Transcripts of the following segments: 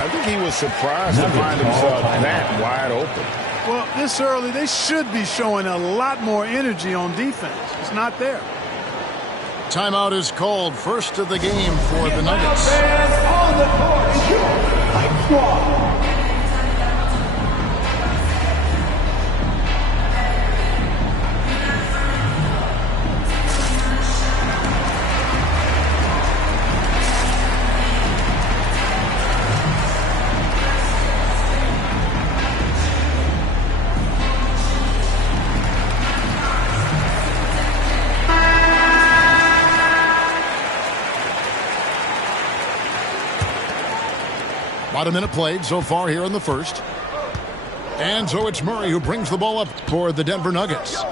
I think he was surprised to find himself that wide open. Well, this early, they should be showing a lot more energy on defense. It's not there. Timeout is called. First of the game for the Nuggets. On the court, Mike Squad. About a minute played so far here in the first. And so it's Murray who brings the ball up for the Denver Nuggets.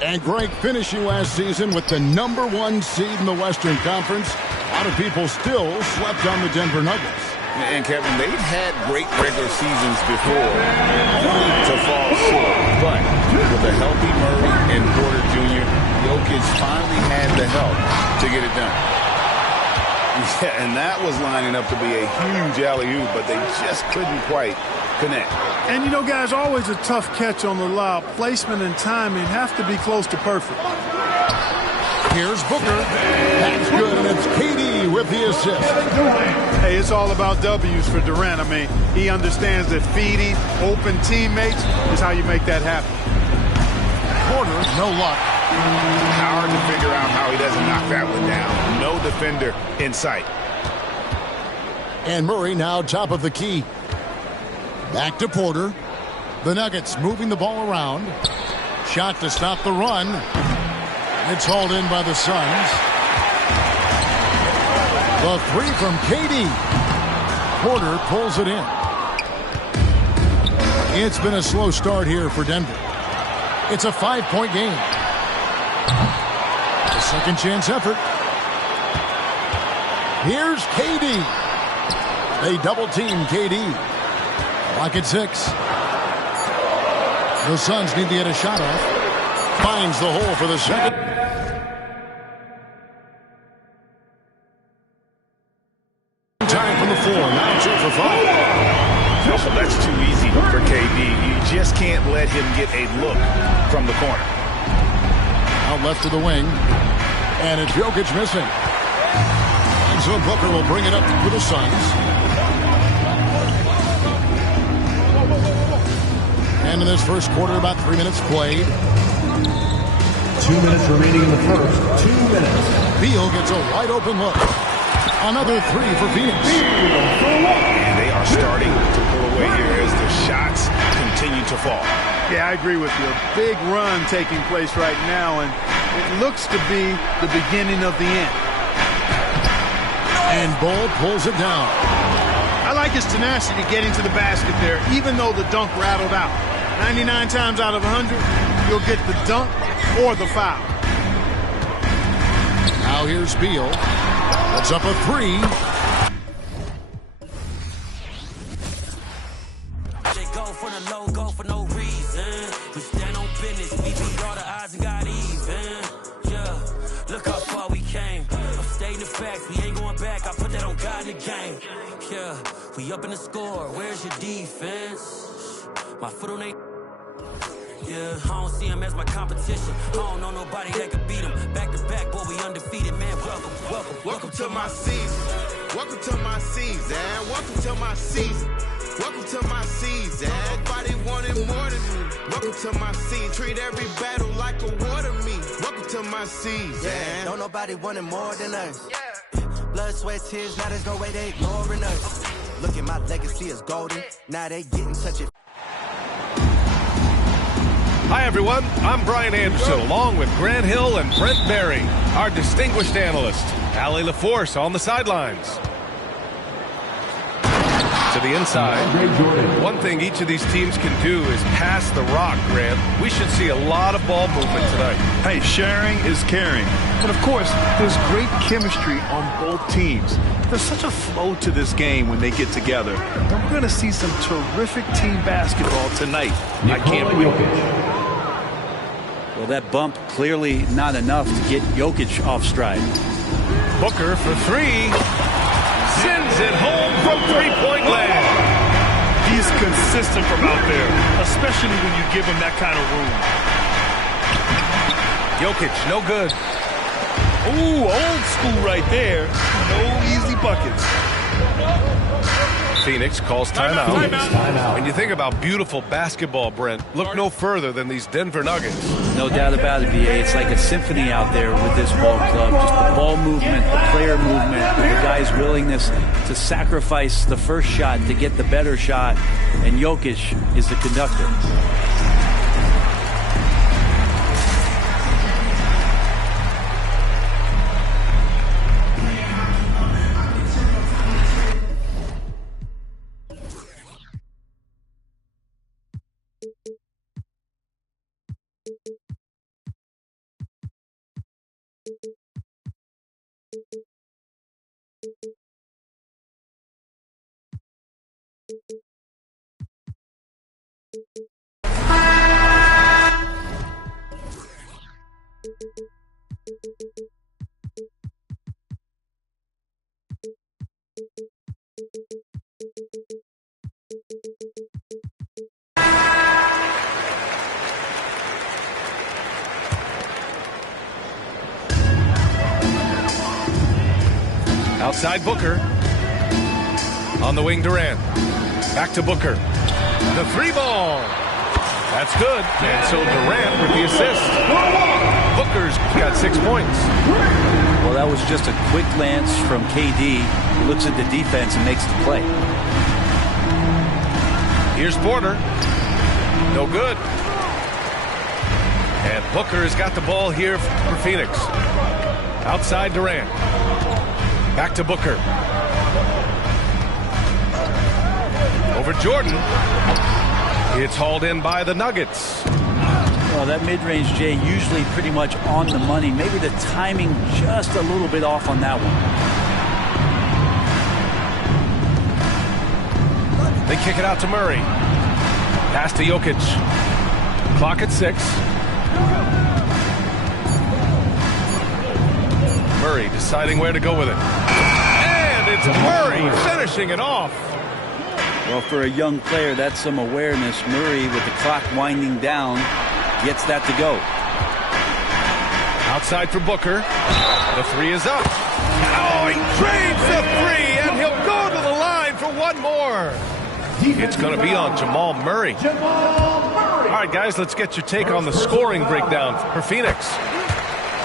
And Greg finishing last season with the #1 seed in the Western Conference. A lot of people still slept on the Denver Nuggets. And Kevin, they've had great regular seasons before, only to fall short. But with a healthy Murray and Porter Jr., Jokic finally had the help to get it done. Yeah, and that was lining up to be a huge alley-oop, but they just couldn't quite connect. And, you know, guys, always a tough catch on the lob. Placement and timing have to be close to perfect. Here's Booker. That's good, and it's KD with the assist. Hey, it's all about W's for Durant. I mean, he understands that feeding open teammates is how you make that happen. Porter, no luck. Hard to figure out how he doesn't knock that one down. No defender in sight. And Murray now top of the key. Back to Porter. The Nuggets moving the ball around. Shot to stop the run. It's hauled in by the Suns. The three from KD. Porter pulls it in. It's been a slow start here for Denver. It's a 5-point game. A second chance effort. Here's KD. They double team KD. Lock at 6. The Suns need to get a shot off. Finds the hole for the second. Time from the floor. Now 2 for 5. Oh, that's too easy for KD. You just can't let him get a look from the corner. Out left to the wing. And it's Jokic missing. And so Booker will bring it up for the Suns. And in this first quarter, about 3 minutes played. 2 minutes remaining in the first. 2 minutes. Beal gets a wide open look. Another 3 for Phoenix. And they are starting to pull away here as the shots continue to fall. Yeah, I agree with you. A big run taking place right now, and it looks to be the beginning of the end. And Bull pulls it down. I like his tenacity getting to the basket there, even though the dunk rattled out. 99 times out of 100, you'll get the dunk or the foul. Now here's Beal. That's up a 3. They go for the low, go for no reason. We stand on business, we beat all the odds and got even. Yeah, look how far we came. I'm stating the facts, we ain't going back. I put that on God in the game. Yeah, we up in the score. Where's your defense? My foot on they. Yeah, I don't see him as my competition. I don't know nobody that could beat him. Back to back, boy, we undefeated, man. Welcome to my season. Welcome to my season. Welcome to my season. Welcome to my season. Nobody wanted more than me. Welcome to my season. Treat every battle like a war to me. Welcome to my season. Yeah, don't nobody want it more than us. Blood, sweat, tears, now there's no way they ignoring us. Look at my legacy is golden. Now they getting such a. Hi, everyone. I'm Brian Anderson, along with Grant Hill and Brent Berry, our distinguished analyst. Allie LaForce on the sidelines. To the inside. One thing each of these teams can do is pass the rock, Grant. We should see a lot of ball movement tonight. Hey, sharing is caring. And, of course, there's great chemistry on both teams. There's such a flow to this game when they get together. And we're going to see some terrific team basketball tonight. I can't wait. Well, that bump clearly not enough to get Jokic off stride. Booker for 3. Sends it home from three-point land. He's consistent from out there, especially when you give him that kind of room. Jokic, no good. Ooh, old school right there. No easy buckets. Phoenix calls timeout. Timeout. When you think about beautiful basketball, Brent, look no further than these Denver Nuggets. No doubt about it, BA. It's like a symphony out there with this ball club. Just the ball movement, the player movement, the guy's willingness to sacrifice the first shot to get the better shot. And Jokic is the conductor. Outside Booker. On the wing, Durant. Back to Booker. The three ball. That's good. And so Durant with the assist. Booker's got 6 points. Well, that was just a quick glance from KD. He looks at the defense and makes the play. Here's Porter. No good. And Booker has got the ball here for Phoenix. Outside Durant. Back to Booker. Over Jordan. It's hauled in by the Nuggets. Well, that mid-range, Jay, usually pretty much on the money. Maybe the timing just a little bit off on that one. They kick it out to Murray. Pass to Jokic. Clock at 6. Murray deciding where to go with it. And it's Murray finishing it off. Well, for a young player, that's some awareness. Murray, with the clock winding down, gets that to go. Outside for Booker. The three is up. Oh, he trades the three, and he'll go to the line for one more. It's going to be on Jamal Murray. All right, guys, let's get your take on the scoring breakdown for Phoenix.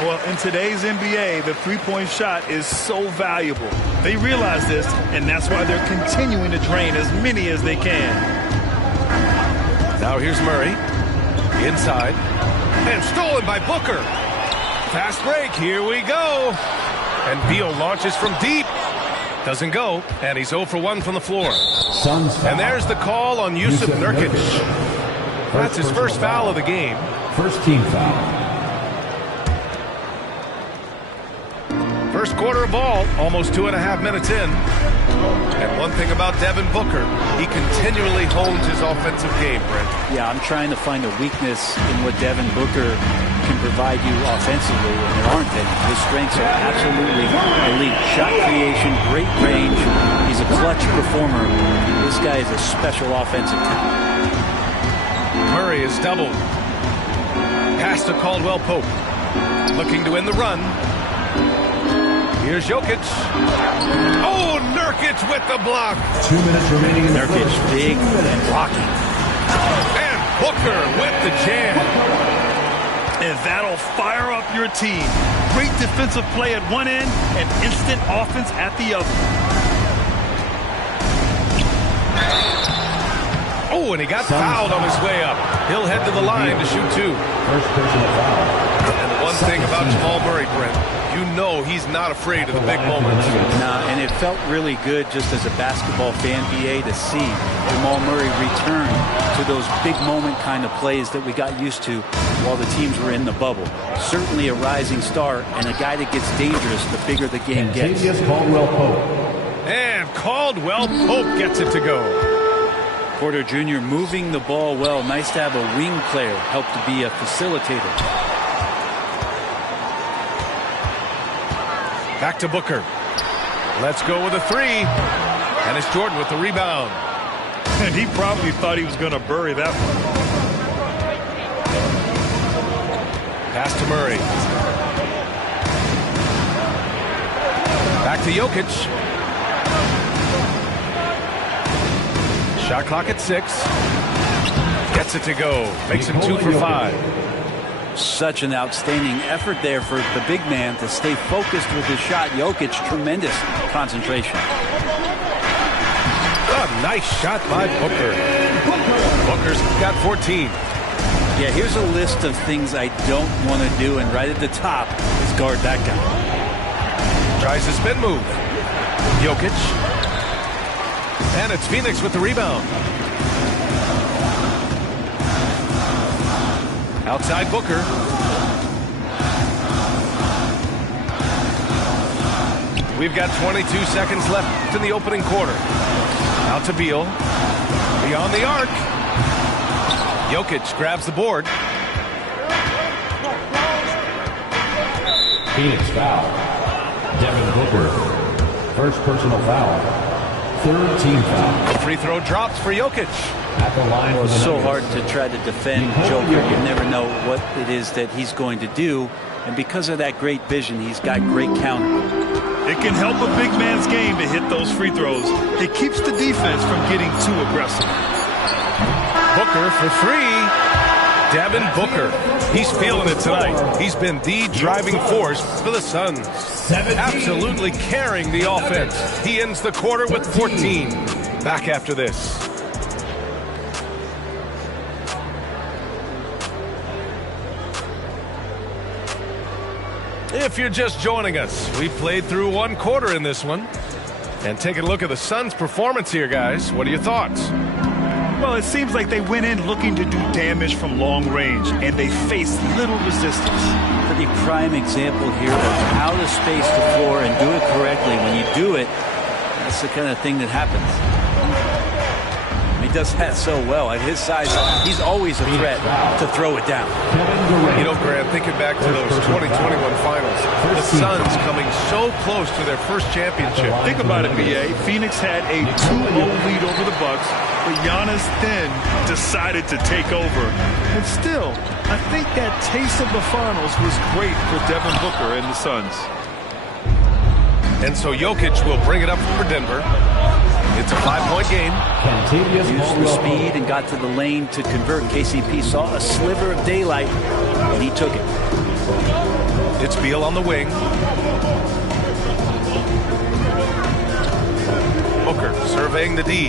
Well, in today's NBA, the three-point shot is so valuable. They realize this, and that's why they're continuing to drain as many as they can. Now here's Murray. Inside. And stolen by Booker. Fast break. Here we go. And Beal launches from deep. Doesn't go. And he's 0 for 1 from the floor. And there's the call on Yusuf Nurkic. That's his first foul of the game. First team foul. First quarter of ball, almost 2.5 minutes in. And one thing about Devin Booker, he continually hones his offensive game, Brent. Yeah, I'm trying to find a weakness in what Devin Booker can provide you offensively, and there aren't any. His strengths are absolutely elite. Shot creation, great range. He's a clutch performer. This guy is a special offensive talent. Murray is doubled. Pass to Caldwell Pope. Looking to end the run. Here's Jokic. Oh, Nurkic with the block. 2 minutes remaining in the Nurkic first. big and blocking. And Booker with the jam. And that'll fire up your team. Great defensive play at one end and instant offense at the other. Oh, and he got fouled on his way up. He'll head to the line to shoot 2. First personal foul. And the one thing about Jamal Murray, Brent, you know he's not afraid of the big moments. Nah, and it felt really good just as a basketball fan, BA, to see Jamal Murray return to those big moment kind of plays that we got used to while the teams were in the bubble. Certainly a rising star and a guy that gets dangerous the bigger the game gets. Caldwell Pope. And Caldwell Pope gets it to go. Porter Jr. moving the ball well. Nice to have a wing player help to be a facilitator. Back to Booker. Let's go with a 3. And it's Jordan with the rebound. And he probably thought he was going to bury that one. Pass to Murray. Back to Jokic. Shot clock at 6. Gets it to go. Makes him 2 for 5. Such an outstanding effort there for the big man to stay focused with his shot. Jokic, tremendous concentration. A nice shot by Booker. Booker's got 14. Yeah, here's a list of things I don't want to do, and right at the top is guard that guy. Tries the spin move. Jokic. And it's Phoenix with the rebound. Outside Booker. We've got 22 seconds left in the opening quarter. Out to Beal. Beyond the arc. Jokic grabs the board. Phoenix foul. Devin Booker. First personal foul. Third team foul. The free throw drops for Jokic. At the line Well, for it's the so Nuggets. hard to try to defend Joker. You never know what it is that he's going to do. And because of that great vision, he's got great counter. It can help a big man's game to hit those free throws. It keeps the defense from getting too aggressive. Booker for 3. Devin Booker. He's feeling it tonight. He's been the driving force for the Suns. Absolutely carrying the offense. He ends the quarter with 14. Back after this. If you're just joining us, we played through one quarter in this one. And taking a look at the Suns' performance here, guys. What are your thoughts? Well, it seems like they went in looking to do damage from long range, and they faced little resistance. Pretty prime example here of how to space the floor and do it correctly. When you do it, that's the kind of thing that happens. He does that so well. At his size, he's always a threat to throw it down. You know, Grant, thinking back to those 2021 finals, the Suns coming so close to their first championship. Think about it, B.A. Phoenix had a 2-0 lead over the Bucks, but Giannis then decided to take over. And still, I think that taste of the finals was great for Devin Booker and the Suns. And so Jokic will bring it up for Denver. It's a 5-point game. Used the speed and got to the lane to convert. KCP saw a sliver of daylight, and he took it. It's Beal on the wing. Booker surveying the D.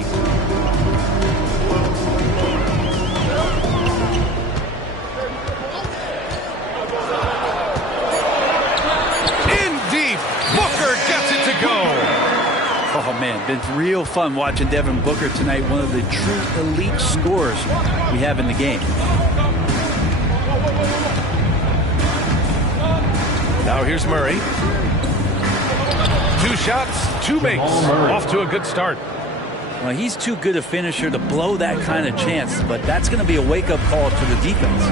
In deep. Booker gets it to go. Oh, man, been real fun watching Devin Booker tonight. One of the true elite scorers we have in the game. Now here's Murray. 2 shots, 2 makes. Off to a good start. Well, he's too good a finisher to blow that kind of chance, but that's going to be a wake-up call to the defense.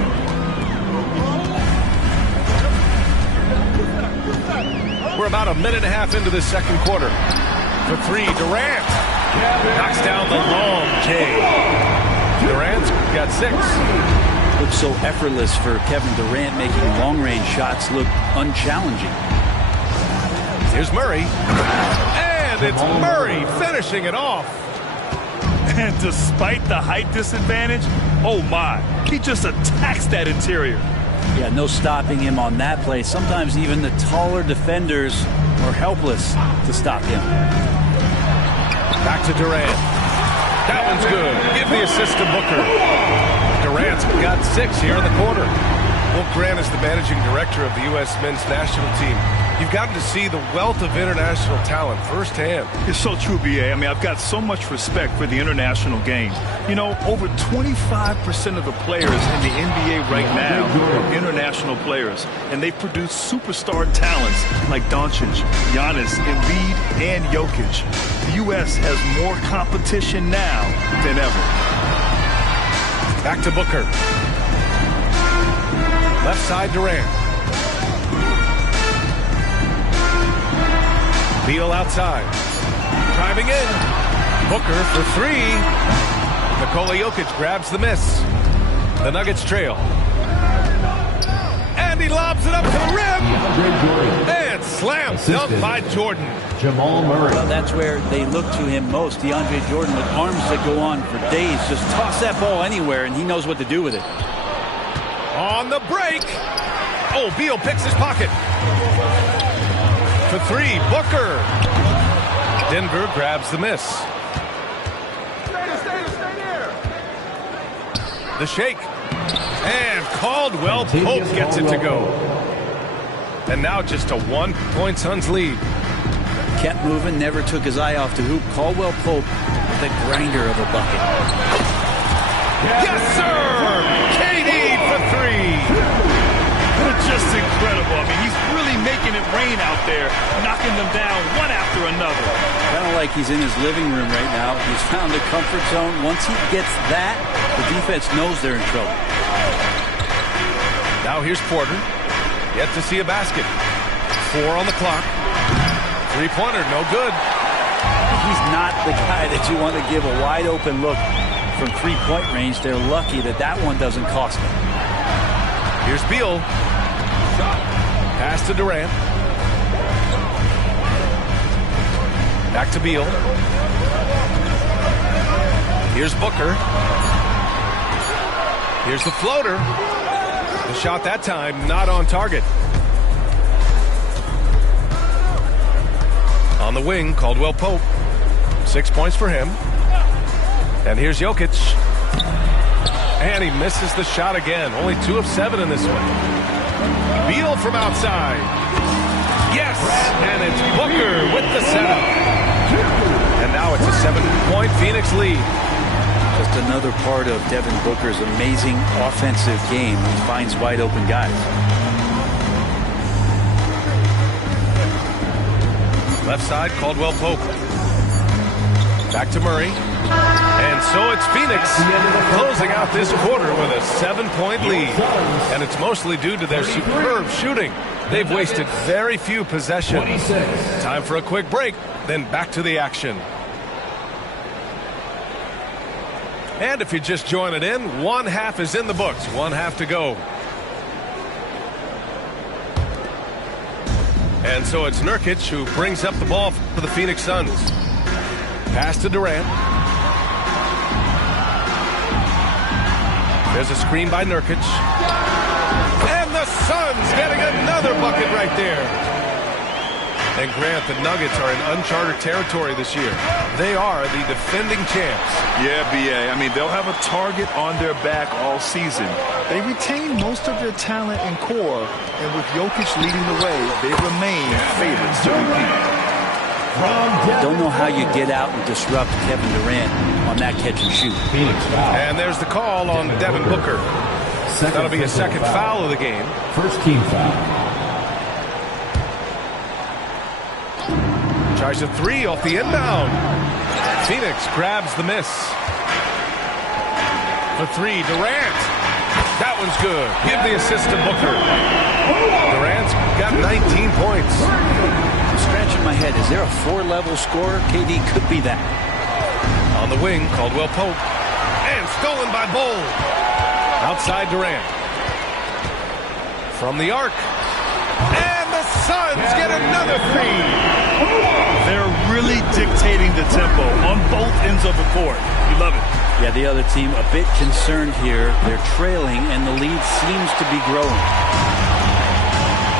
We're about a minute and a half into this second quarter. For 3, Durant knocks down the long J. Durant's got 6. Looks so effortless for Kevin Durant, making long-range shots look unchallenging. Here's Murray. And it's Murray finishing it off. And despite the height disadvantage, oh my, he just attacks that interior. Yeah, no stopping him on that play. Sometimes even the taller defenders are helpless to stop him. Back to Durant. That one's good. Give the assist to Booker. Durant's got 6 here in the quarter. Well, Grant is the managing director of the U.S. men's national team. You've gotten to see the wealth of international talent firsthand. It's so true, B.A. I mean, I've got so much respect for the international game. You know, over 25% of the players in the NBA right now are international players, and they produce superstar talents like Doncic, Giannis, Embiid, and Jokic. The U.S. has more competition now than ever. Back to Booker. Left side Durant. Beal outside. Driving in. Booker for three. Nikola Jokic grabs the miss. The Nuggets trail. And he lobs it up to the rim. And slam dunk by Jordan. Jamal Murray. Well, that's where they look to him most. DeAndre Jordan with arms that go on for days. Just toss that ball anywhere, and he knows what to do with it. On the break. Oh, Beal picks his pocket. For three, Booker. Denver grabs the miss. The shake. And Caldwell Pope gets it to go. And now just a 1-point Suns lead. Kept moving, never took his eye off the hoop. Caldwell Pope, the grinder of a bucket. Yes, sir! KD for three. Just incredible. I mean, he's really making it rain out there, knocking them down one after another. Kind of like he's in his living room right now. He's found a comfort zone. Once he gets that, the defense knows they're in trouble. Now here's Porter. Yet to see a basket. 4 on the clock. Three-pointer, no good. He's not the guy that you want to give a wide-open look from three-point range. They're lucky that that one doesn't cost them. Here's Beal. Pass to Durant. Back to Beal. Here's Booker. Here's the floater. The shot that time not on target. On the wing, Caldwell Pope. 6 points for him. And here's Jokic. And he misses the shot again. Only 2 of 7 in this one. Beal from outside. Yes! And it's Booker with the setup. And now it's a 7-point Phoenix lead. Just another part of Devin Booker's amazing offensive game. He finds wide open guys. Left side, Caldwell Pope. Back to Murray. And so it's Phoenix closing out this quarter with a 7-point lead. And it's mostly due to their superb shooting. They've wasted very few possessions. Time for a quick break, then back to the action. And if you're just joining in, 1 half is in the books. 1 half to go. And so it's Nurkic who brings up the ball for the Phoenix Suns. Pass to Durant. There's a screen by Nurkic. And the Suns getting another bucket right there. And Grant, the Nuggets are in uncharted territory this year. They are the defending champs. Yeah, B.A. I mean, they'll have a target on their back all season. They retain most of their talent and core, and with Jokic leading the way, they remain favorites to repeat. Don't know how you get out and disrupt Kevin Durant on that catch and shoot. And there's the call on Devin Booker. That'll be a second foul of the game. First team foul. Tries a three off the inbound. Phoenix grabs the miss. For three, Durant. That one's good. Give the assist to Booker. Durant's got 19 points. I'm scratching my head. Is there a 4-level scorer? KD could be that. On the wing, Caldwell Pope. And stolen by Bull. Outside Durant. From the arc. And the Suns get another three. They're really dictating the tempo on both ends of the court. You love it. Yeah, the other team a bit concerned here. They're trailing, and the lead seems to be growing.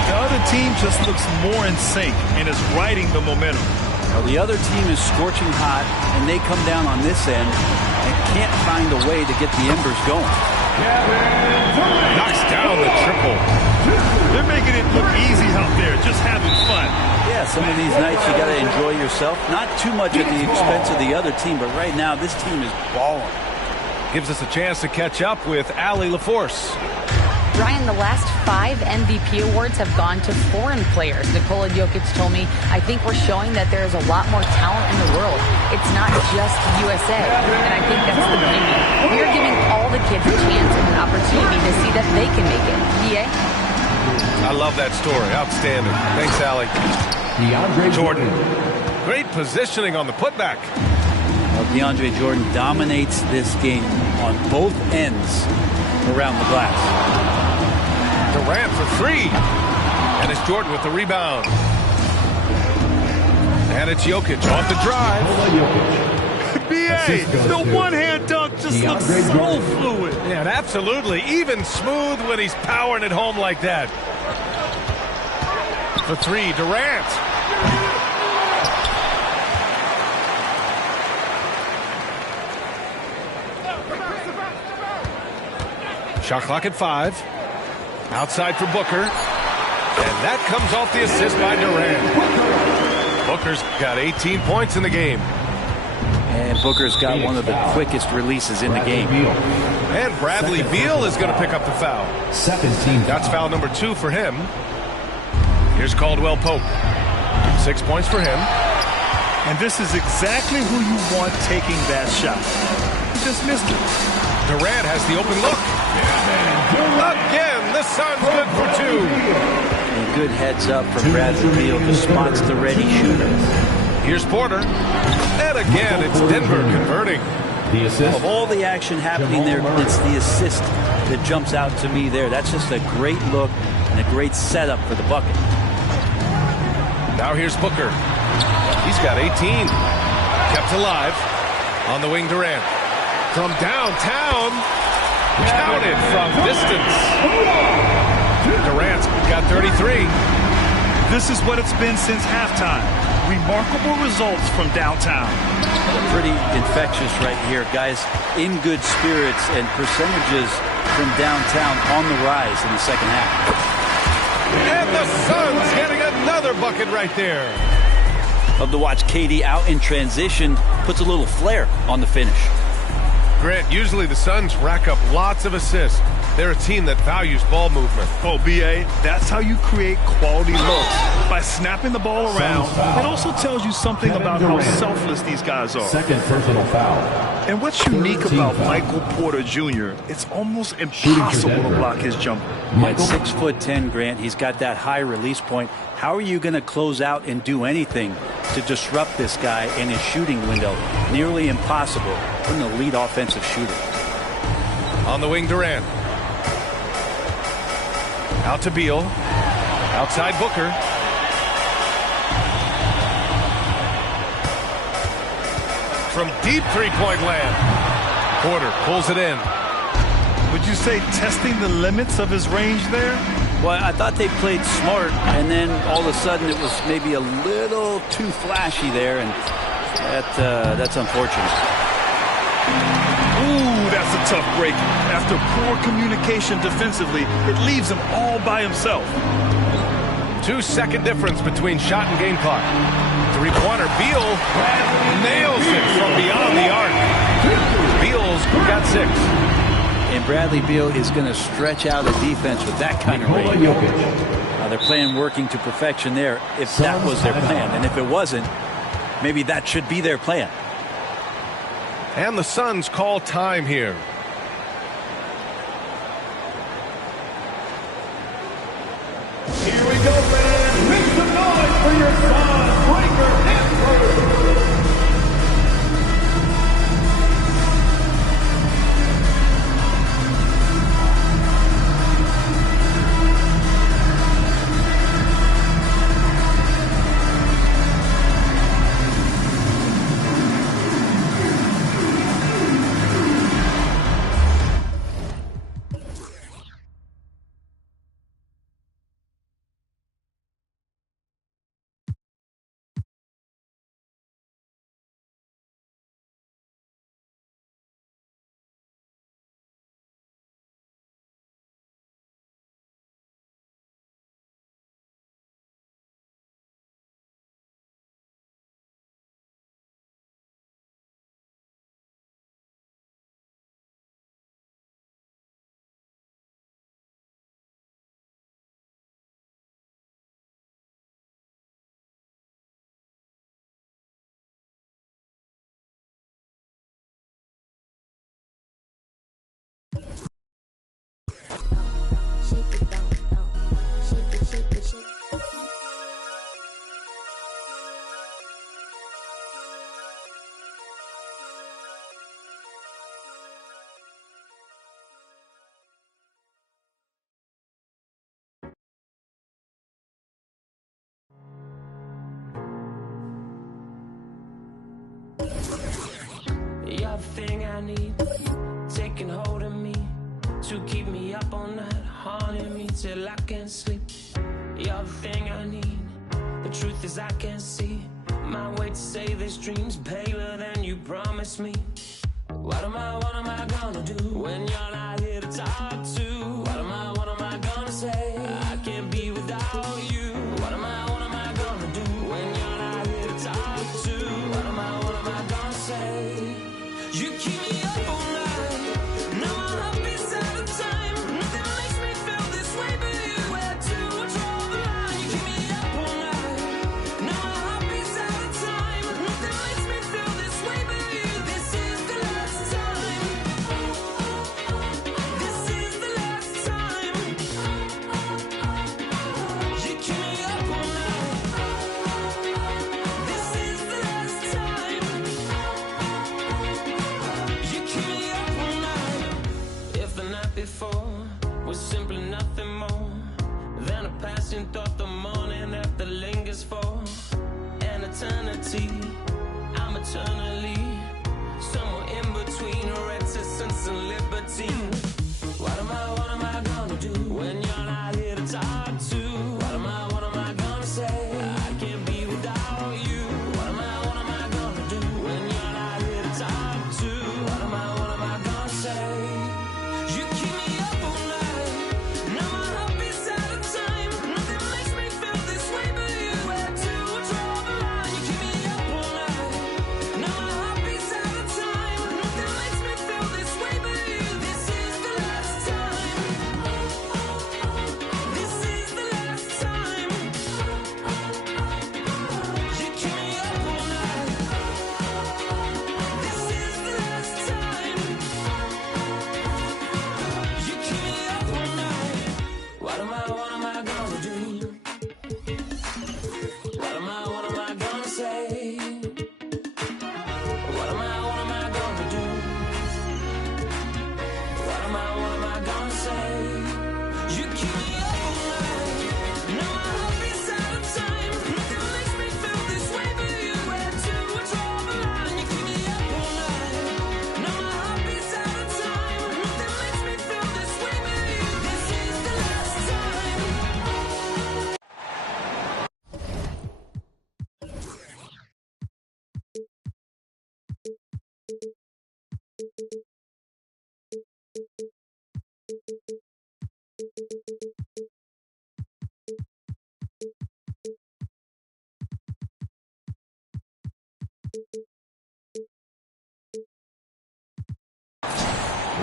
The other team just looks more in sync and is riding the momentum. Now, the other team is scorching hot, and they come down on this end and can't find a way to get the embers going. Knocks down the triple. They're making it look easy out there, just having fun. Yeah, some of these nights you got to enjoy yourself. Not too much at the expense of the other team, but right now this team is balling. Gives us a chance to catch up with Allie LaForce. Brian, the last 5 MVP awards have gone to foreign players. Nikola Jokic told me, I think we're showing that there is a lot more talent in the world. It's not just USA. And I think that's the beauty. We are giving all the kids a chance and an opportunity to see that they can make it. DA? I love that story. Outstanding. Thanks, Allie. DeAndre Jordan. Great positioning on the putback. Well, DeAndre Jordan dominates this game on both ends around the glass. Durant for three. And it's Jordan with the rebound. And it's Jokic off the drive. B.A., the one-hand dunk just looks so fluid. Yeah, absolutely. Even smooth when he's powering it home like that. For three, Durant. Shot clock at 5. Outside for Booker. And that comes off the assist by Durant. Booker's got 18 points in the game. And Booker's got one of the quickest releases in the game. And Bradley Beal is going to pick up the foul. That's foul number 2 for him. Here's Caldwell Pope. 6 points for him. And this is exactly who you want taking that shot. Just missed it. Durant has the open look. Again, the Suns good for 2. A good heads up from Bradley Beal, just spots the ready shooter. Here's Porter. And again, it's Denver converting. The assist. Of all the action happening there, it's the assist that jumps out to me there. That's just a great look and a great setup for the bucket. Now here's Booker. He's got 18. Kept alive. On the wing, Durant. From downtown. Counted from distance. Durant's got 33. This is what it's been since halftime. Remarkable results from downtown. Pretty infectious right here, guys. In good spirits and percentages from downtown on the rise in the second half. And the Suns getting another bucket right there. Love to watch KD out in transition. Puts a little flair on the finish. Grant, usually the Suns rack up lots of assists. They're a team that values ball movement. Oh, B.A., that's how you create quality looks. By snapping the ball around, it also tells you something about how selfless these guys are. Second personal foul. And what's unique about Michael Porter Jr., it's almost impossible to block his jumper. At 6'10", Grant, he's got that high release point. How are you going to close out and do anything to disrupt this guy in his shooting window? Nearly impossible from the lead offensive shooter. On the wing, Durant. Out to Beal. Outside Booker. From deep three-point land. Porter pulls it in. Would you say testing the limits of his range there? Well, I thought they played smart, and then all of a sudden it was maybe a little too flashy there, and that's unfortunate. Ooh, that's a tough break. After poor communication defensively, it leaves him all by himself. 2-second difference between shot and game clock. Three-pointer, Beal nails it from beyond the arc. Beal's got 6. And Bradley Beal is going to stretch out a defense with that kind of range. They're playing working to perfection there if that was their plan. And if it wasn't, maybe that should be their plan. And the Suns call time here. Here we go, man. Make some noise for your Suns. Breaker thing I need, taking hold of me to keep me up all night, haunting me till I can't sleep. You're the thing I need. The truth is I can't see my way to save these dreams paler than you promised me. What am I gonna do when you're not here to talk to? What am I gonna say? I can't be without you. What am I gonna do when you're not here to talk to? What am I gonna say? You keep me up all night. Now my heart beats out of time. Nothing makes me feel this way but you. Where to draw the line? You keep me up all night. Now my heart beats out of time. Nothing makes me feel this way but you. This is the last time. This is the last time. You keep me up all night. This is the last time. You keep me up all night. If the night before was simply nothing more than a passing thought, the morning after lingers for an eternity, I'm eternally somewhere in between reticence and libertine. What am I gonna do when you're not here to talk to? What am I gonna say? I can't be without you. What am I gonna do when you're not here to talk to? What am I gonna say? You keep me up all night. Now my heart beats out of time. Nothing makes me feel this way but you. Where to draw the line? You keep me up all night. Now my heart beats out of time. Nothing makes me feel this way but you. This is the last time. This is the last time. You keep me up all night. This is the last time. You keep me up all night. What am I gonna do? What am I gonna say? What am I gonna do? What am I gonna say? You keep me up all night. Now my heart beats out of time. Nothing makes me feel this way but you. Where to draw the line? You keep me up all night. Now my heart beats out of time. Nothing makes me feel this way but you. This is the last time.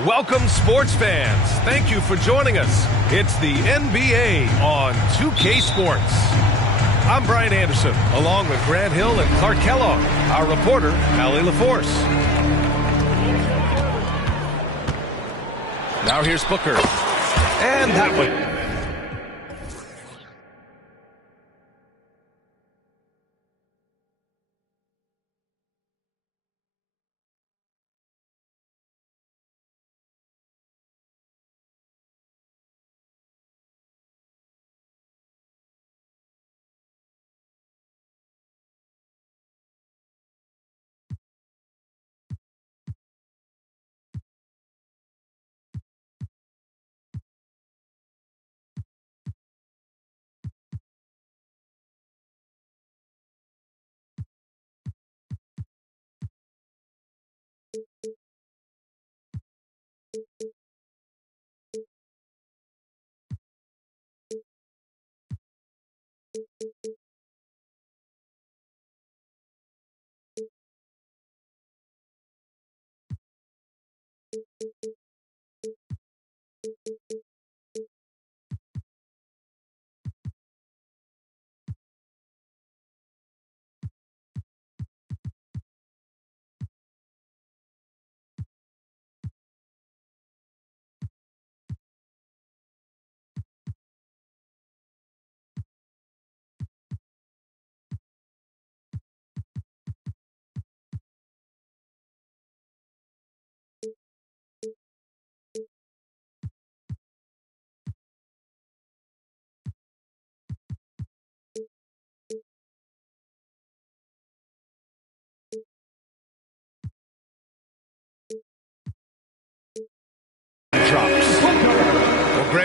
Welcome, sports fans. Thank you for joining us. It's the NBA on 2K Sports. I'm Brian Anderson, along with Grant Hill and Clark Kellogg, our reporter, Allie LaForce. Now here's Booker. And that one.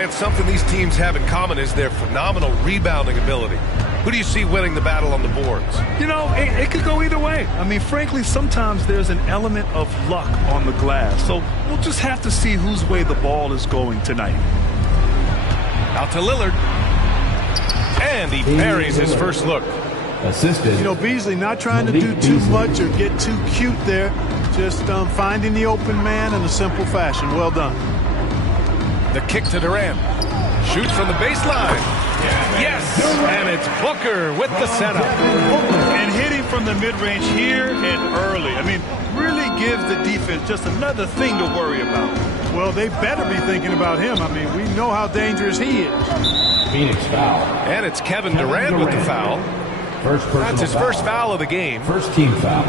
Durant, something these teams have in common is their phenomenal rebounding ability. Who do you see winning the battle on the boards? You know, it could go either way. I mean, frankly, sometimes there's an element of luck on the glass. So we'll just have to see whose way the ball is going tonight. Out to Lillard. And he buries his first look. Assisted. You know, Beasley not trying to do too much or get too cute there. Just finding the open man in a simple fashion. Well done. The kick to Durant. Shoots from the baseline. Yes, and it's Booker with the setup. And hitting from the mid-range here and early. I mean, really gives the defense just another thing to worry about. Well, they better be thinking about him. I mean, we know how dangerous he is. Phoenix foul. And it's Kevin Durant with the foul. That's his first foul of the game. First team foul.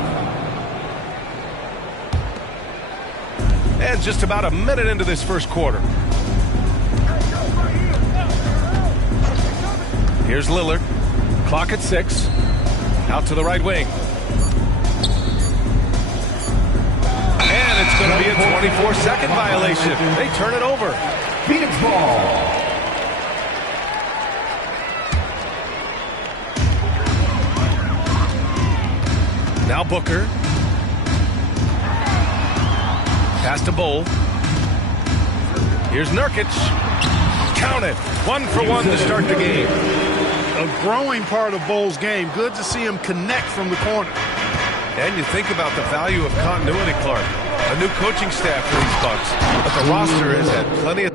And just about a minute into this first quarter. Here's Lillard. Clock at 6. Out to the right wing. And it's going to be a 24-second violation. They turn it over. Phoenix ball. Now Booker. Pass to Bowl. Here's Nurkic. Count it. 1 for 1 to start the game. A growing part of Bowl's game. Good to see him connect from the corner. And you think about the value of continuity, Clark. A new coaching staff for these Bucks. But the roster has had plenty of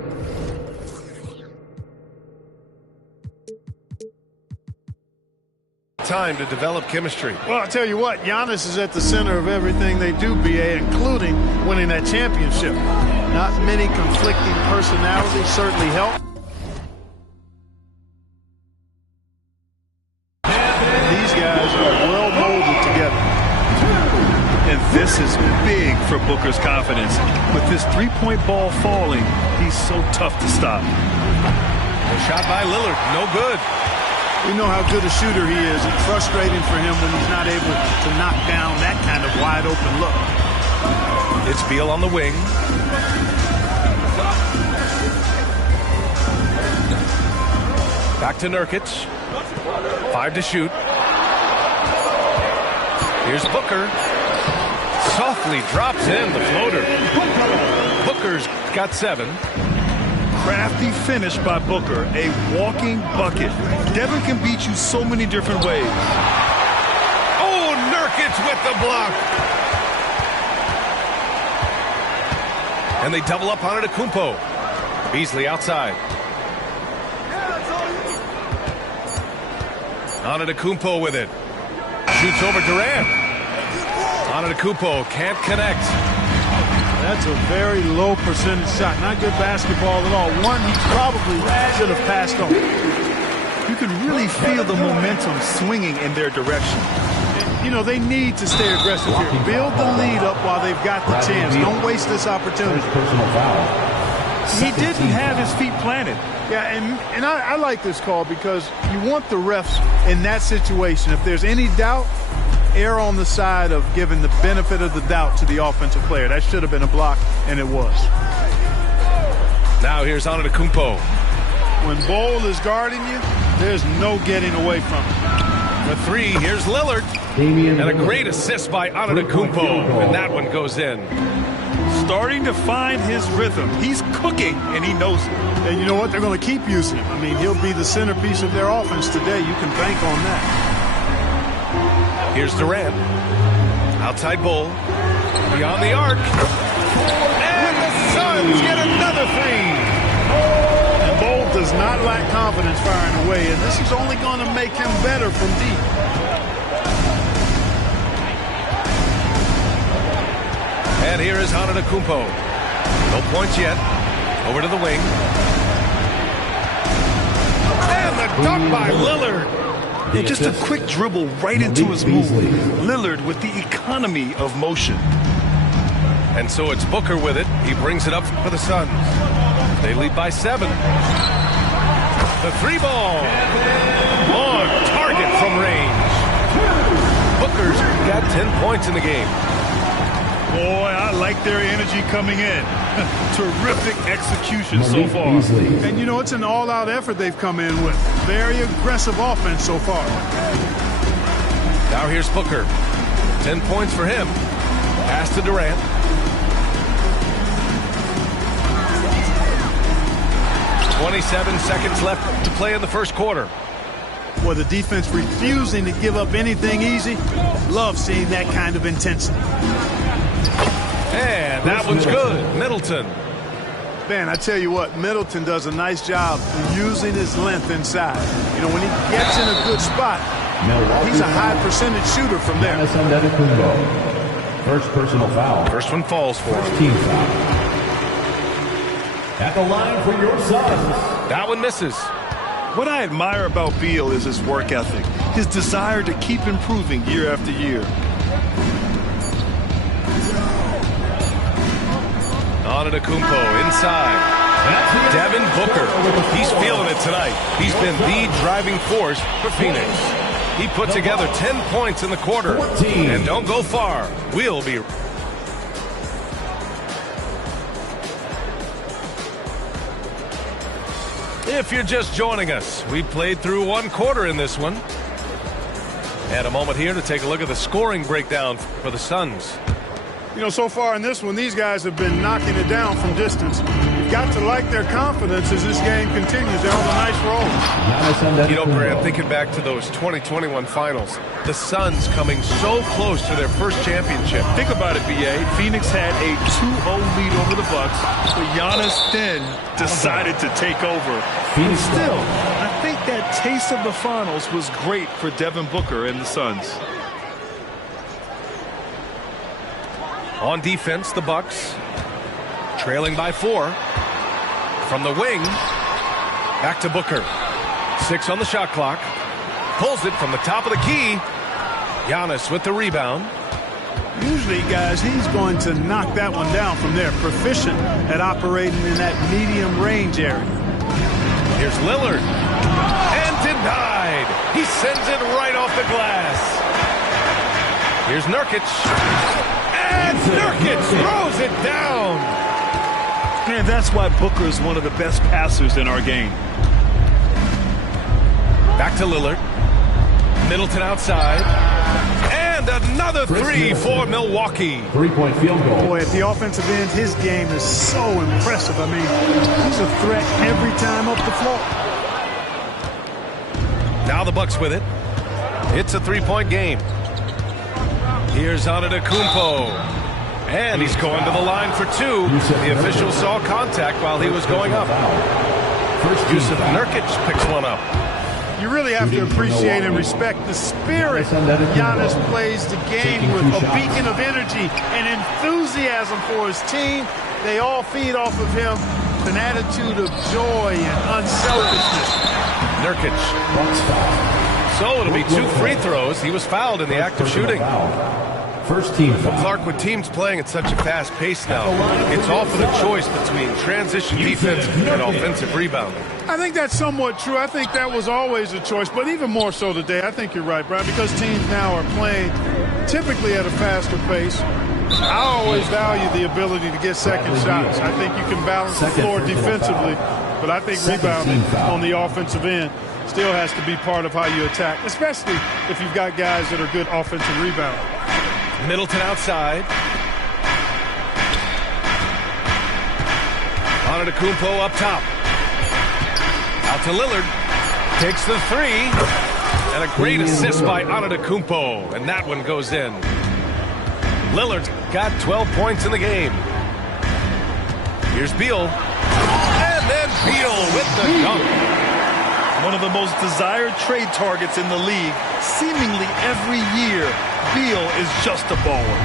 time to develop chemistry. Well, I'll tell you what, Giannis is at the center of everything they do, BA, including winning that championship. Not many conflicting personalities certainly help. These guys are well molded together. And this is big for Booker's confidence. With this three-point ball falling, he's so tough to stop. A shot by Lillard, no good. We know how good a shooter he is. It's frustrating for him when he's not able to knock down that kind of wide-open look. It's Beal on the wing. Back to Nurkic. 5 to shoot. Here's Booker. Softly drops in the floater. Booker's got 7. Crafty finish by Booker, a walking bucket. Devin can beat you so many different ways. Oh, Nurkic with the block. And they double up on it at Kumpo. Beasley outside. Antetokounmpo with it. Shoots over Durant. Antetokounmpo can't connect. That's a very low percentage shot. Not good basketball at all. One he probably should have passed on. You can really feel the momentum swinging in their direction. And, you know, they need to stay aggressive here. Build the lead up while they've got the chance. Don't waste this opportunity. Personal foul. He didn't have his feet planted. Yeah, and I like this call because you want the refs in that situation. If there's any doubt, err on the side of giving the benefit of the doubt to the offensive player. That should have been a block, and it was. Now here's Antetokounmpo. When Bol is guarding you, there's no getting away from it. The 3, here's Lillard. And a great assist by Antetokounmpo, and that one goes in. Starting to find his rhythm. He's cooking, and he knows it. And you know what? They're going to keep using him. I mean, he'll be the centerpiece of their offense today. You can bank on that. Here's Durant. Outside Bull. Beyond the arc. And the Suns get another 3. And Bull does not lack confidence firing away, and this is only going to make him better from deep. And here is Antetokounmpo. No points yet. Over to the wing. And the dunk by Lillard. Just a quick dribble right into his move. Lillard with the economy of motion. And so it's Booker with it. He brings it up for the Suns. They lead by 7. The 3-ball. On target from range. Booker's got 10 points in the game. Boy, I like their energy coming in. Terrific execution so far. And, you know, it's an all-out effort they've come in with. Very aggressive offense so far. Now here's Booker. 10 points for him. Pass to Durant. "27 seconds left to play in the first quarter." Well, the defense refusing to give up anything easy. Love seeing that kind of intensity. And that one's good. Middleton. Man, I tell you what, Middleton does a nice job using his length inside. You know, when he gets in a good spot, he's a high percentage shooter from there. First personal foul. First one falls for him. Team foul. At the line for your Suns. That one misses. What I admire about Beal is his work ethic, his desire to keep improving year after year. Antetokounmpo inside. Devin Booker. He's feeling it tonight. He's been the driving force for Phoenix. He put together 10 points in the quarter. 14. And don't go far. We'll be... If you're just joining us, we played through one quarter in this one. And a moment here to take a look at the scoring breakdown for the Suns. You know, so far in this one, these guys have been knocking it down from distance. You've got to like their confidence as this game continues. They're on a nice roll. You know, Grant, thinking back to those 2021 finals, the Suns coming so close to their first championship. Think about it, B.A. Phoenix had a 2-0 lead over the Bucks, but Giannis then decided to take over. But still, I think that taste of the finals was great for Devin Booker and the Suns. On defense, the Bucks trailing by 4. From the wing, back to Booker. 6 on the shot clock. Pulls it from the top of the key. Giannis with the rebound. Usually, guys, he's going to knock that one down from there. Proficient at operating in that medium range area. Here's Lillard. And denied. He sends it right off the glass. Here's Nurkic. And Nurkic throws it down. Man, that's why Booker is one of the best passers in our game. Back to Lillard. Middleton outside. And another 3 for Milwaukee. 3-point field goal. Boy, at the offensive end, his game is so impressive. I mean, he's a threat every time up the floor. Now the Bucks with it. It's a 3-point game. Here's Antetokounmpo. And he's going to the line for 2. The official saw contact while he was going up. Yusuf Nurkic picks one up. You really have to appreciate and respect the spirit Giannis plays the game with. A beacon of energy and enthusiasm for his team. They all feed off of him. An attitude of joy and unselfishness. Nurkic. So it'll be 2 free throws. He was fouled in the act of shooting. First team foul. Clark, with teams playing at such a fast pace now, it's often a choice between transition defense and offensive rebounding. I think that's somewhat true. I think that was always a choice, but even more so today. I think you're right, Brian, because teams now are playing typically at a faster pace. I always value the ability to get second shots. I think you can balance the floor defensively, but I think rebounding on the offensive end still has to be part of how you attack, especially if you've got guys that are good offensive rebounders. Middleton outside. Antetokounmpo up top. Out to Lillard. Takes the 3. And a great assist by Antetokounmpo. And that one goes in. Lillard's got 12 points in the game. Here's Beal. And then Beal with the dunk. One of the most desired trade targets in the league. Seemingly every year, Beal is just a baller.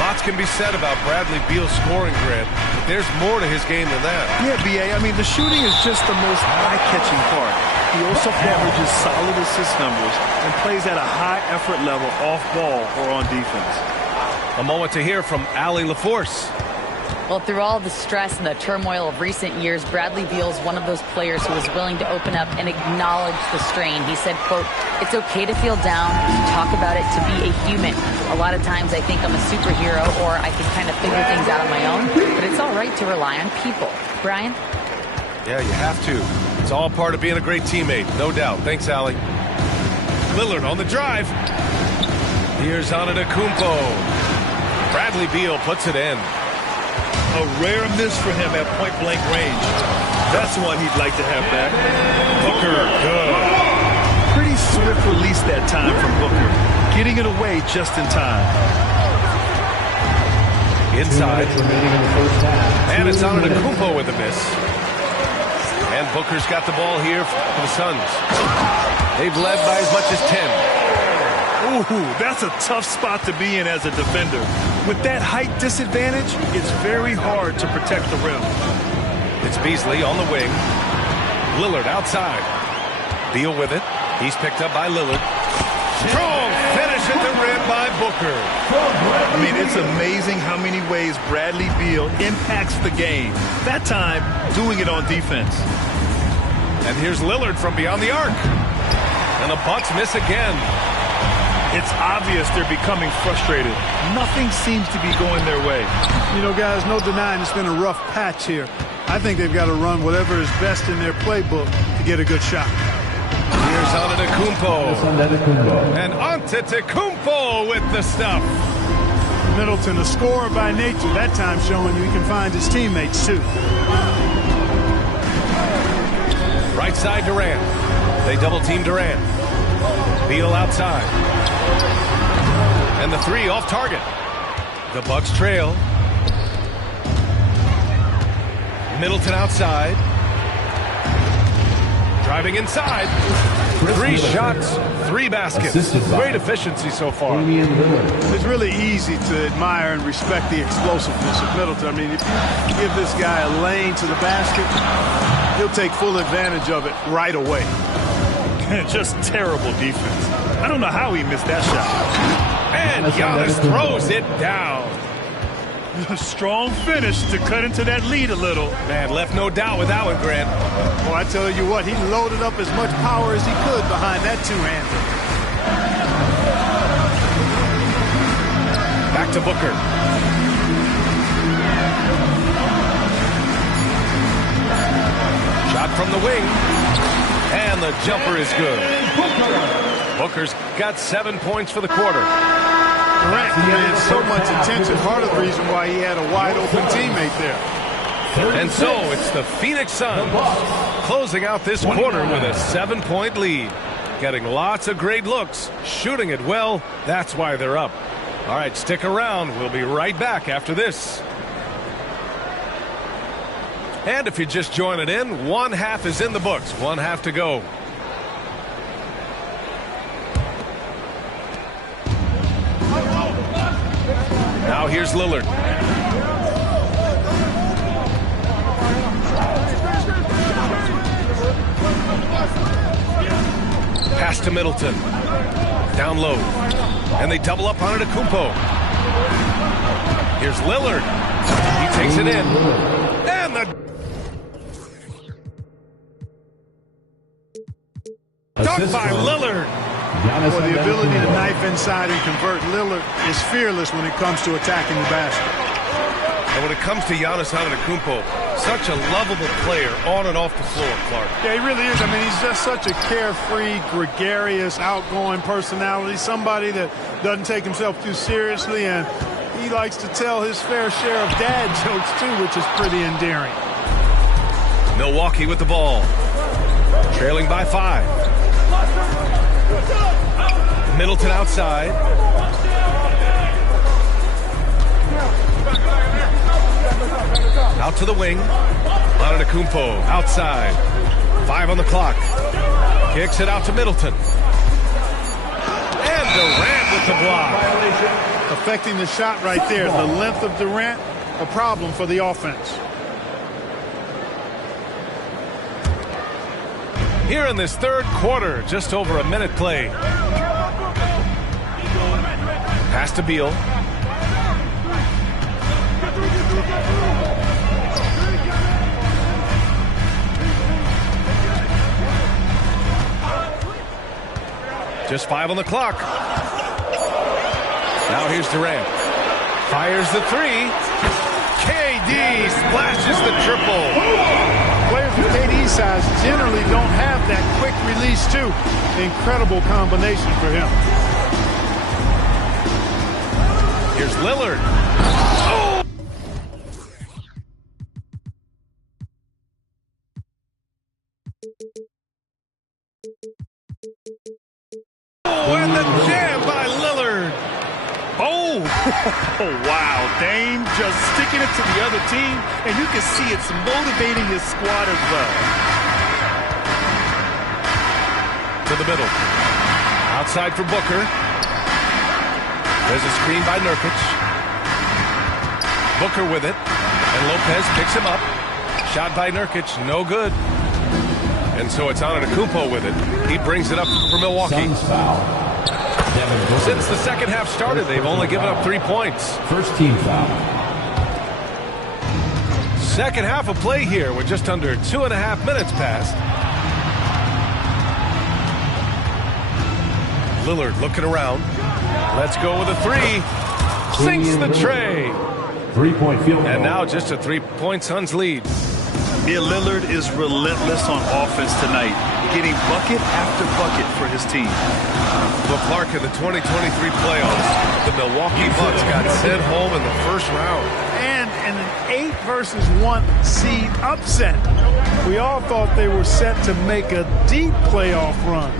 Lots can be said about Bradley Beal's scoring, Grant. But there's more to his game than that. Yeah, B.A., I mean, the shooting is just the most eye-catching part. He also averages solid assist numbers and plays at a high effort level off ball or on defense. A moment to hear from Allie LaForce. Well, through all the stress and the turmoil of recent years, Bradley Beal's one of those players who was willing to open up and acknowledge the strain. He said, quote, "It's okay to feel down, to talk about it, to be a human. A lot of times I think I'm a superhero or I can kind of figure things out on my own, but it's all right to rely on people." Brian? Yeah, you have to. It's all part of being a great teammate, no doubt. Thanks, Allie. Lillard on the drive. Here's Antetokounmpo. Bradley Beal puts it in. A rare miss for him at point-blank range. That's one he'd like to have back. Booker, good. Pretty swift release that time from Booker. Getting it away just in time. Inside. And it's Antetokounmpo with a miss. And Booker's got the ball here for the Suns. They've led by as much as 10. Ooh, that's a tough spot to be in as a defender. With that height disadvantage, it's very hard to protect the rim. It's Beasley on the wing. Lillard outside. Beal with it. He's picked up by Lillard. Strong finish at the rim by Booker. I mean, it's amazing how many ways Bradley Beal impacts the game. That time, doing it on defense. And here's Lillard from beyond the arc. And the Bucks miss again. It's obvious they're becoming frustrated. Nothing seems to be going their way. You know, guys, no denying it's been a rough patch here. I think they've got to run whatever is best in their playbook to get a good shot. Here's Antetokounmpo. And Antetokounmpo with the stuff. Middleton, a scorer by nature, that time showing you he can find his teammates, too. Right side Durant. They double-team Durant. Beal outside. And the three off target. The Bucks trail. Middleton outside. Driving inside. 3 shots, 3 baskets. Great efficiency so far. It's really easy to admire and respect the explosiveness of Middleton. I mean, if you give this guy a lane to the basket, he'll take full advantage of it right away. Just terrible defense. I don't know how he missed that shot. And Giannis throws it down. A strong finish to cut into that lead a little. Man, left no doubt with that one, Grant. Well, I tell you what, he loaded up as much power as he could behind that two-hander. Back to Booker. Shot from the wing. And the jumper is good. Booker's got 7 points for the quarter. Durant commanded so much attention. Part of the reason why he had a wide-open teammate there. And so it's the Phoenix Suns closing out this quarter with a 7-point lead. Getting lots of great looks, shooting it well. That's why they're up. All right, stick around. We'll be right back after this. And if you're just joining in, 1 half is in the books. 1 half to go. Now here's Lillard. Pass to Middleton. Down low. And they double up on Antetokounmpo. Here's Lillard. He takes it in. And the dunk by Lillard. Well, the ability to knife inside and convert Lillard is fearless when it comes to attacking the basket. And when it comes to Giannis Antetokounmpo, such a lovable player on and off the floor, Clark. Yeah, he really is. I mean, he's just such a carefree, gregarious, outgoing personality. Somebody that doesn't take himself too seriously, and he likes to tell his fair share of dad jokes, too, which is pretty endearing. Milwaukee with the ball. Trailing by 5. Middleton outside. Out to the wing. Antetokounmpo outside. 5 on the clock. Kicks it out to Middleton. And Durant with the block. Affecting the shot right there. The length of Durant, a problem for the offense. Here in this third quarter, just over a minute played. Pass to Beal. Just 5 on the clock. Now here's Durant. Fires the 3. KD splashes the triple. Players with KD's size generally don't have that quick release, too. Incredible combination for him. Here's Lillard. Oh! And the jam by Lillard. Oh, wow. Dame just sticking it to the other team, and you can see it's motivating his squad as well. To the middle. Outside for Booker. There's a screen by Nurkic. Booker with it. And Lopez picks him up. Shot by Nurkic. No good. And so it's Antetokounmpo with it. He brings it up for Milwaukee. Suns foul. Since the second half started, they've only given up 3 points. First team foul. Second half of play here with just under 2.5 minutes passed. Lillard looking around. Let's go with a 3. Sinks the tray. 3-point field goal. And now just a 3-point Suns lead. Yeah, Lillard is relentless on offense tonight, getting bucket after bucket for his team. Well, Clark, in the 2023 playoffs, the Milwaukee Bucks got sent home in the first round. And in an 8-versus-1 seed upset. We all thought they were set to make a deep playoff run.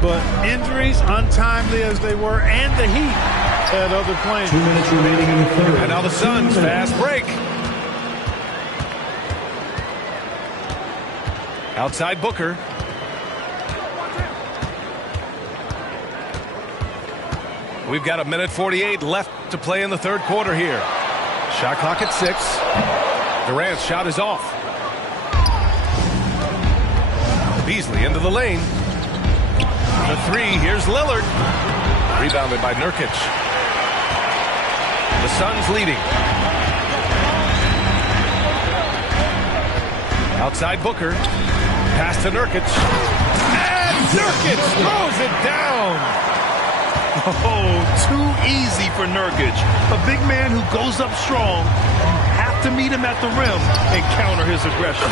But injuries, untimely as they were, and the Heat had other plans. 2 minutes remaining in the third. And now the Suns, fast break. Outside Booker. We've got 1:48 left to play in the third quarter here. Shot clock at 6. Durant's shot is off. Beasley into the lane. The 3, here's Lillard. Rebounded by Nurkic. The Suns leading. Outside Booker. Pass to Nurkic. And Nurkic throws it down. Oh, too easy for Nurkic. A big man who goes up strong. You have to meet him at the rim and counter his aggression.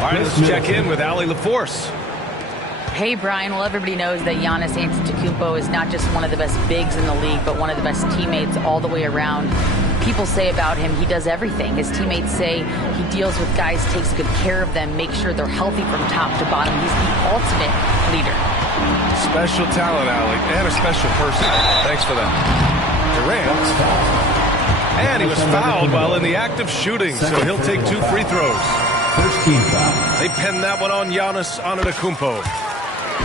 All right, let's check in with Allie LaForce. Hey, Brian. Well, everybody knows that Giannis Antetokounmpo is not just one of the best bigs in the league, but one of the best teammates all the way around. People say about him, he does everything. His teammates say he deals with guys, takes good care of them, makes sure they're healthy from top to bottom. He's the ultimate leader. Special talent, Allie, and a special person. Thanks for that. Durant. And he was fouled while in the act of shooting, so he'll take 2 free throws. First team foul. They pinned that one on Giannis Antetokounmpo.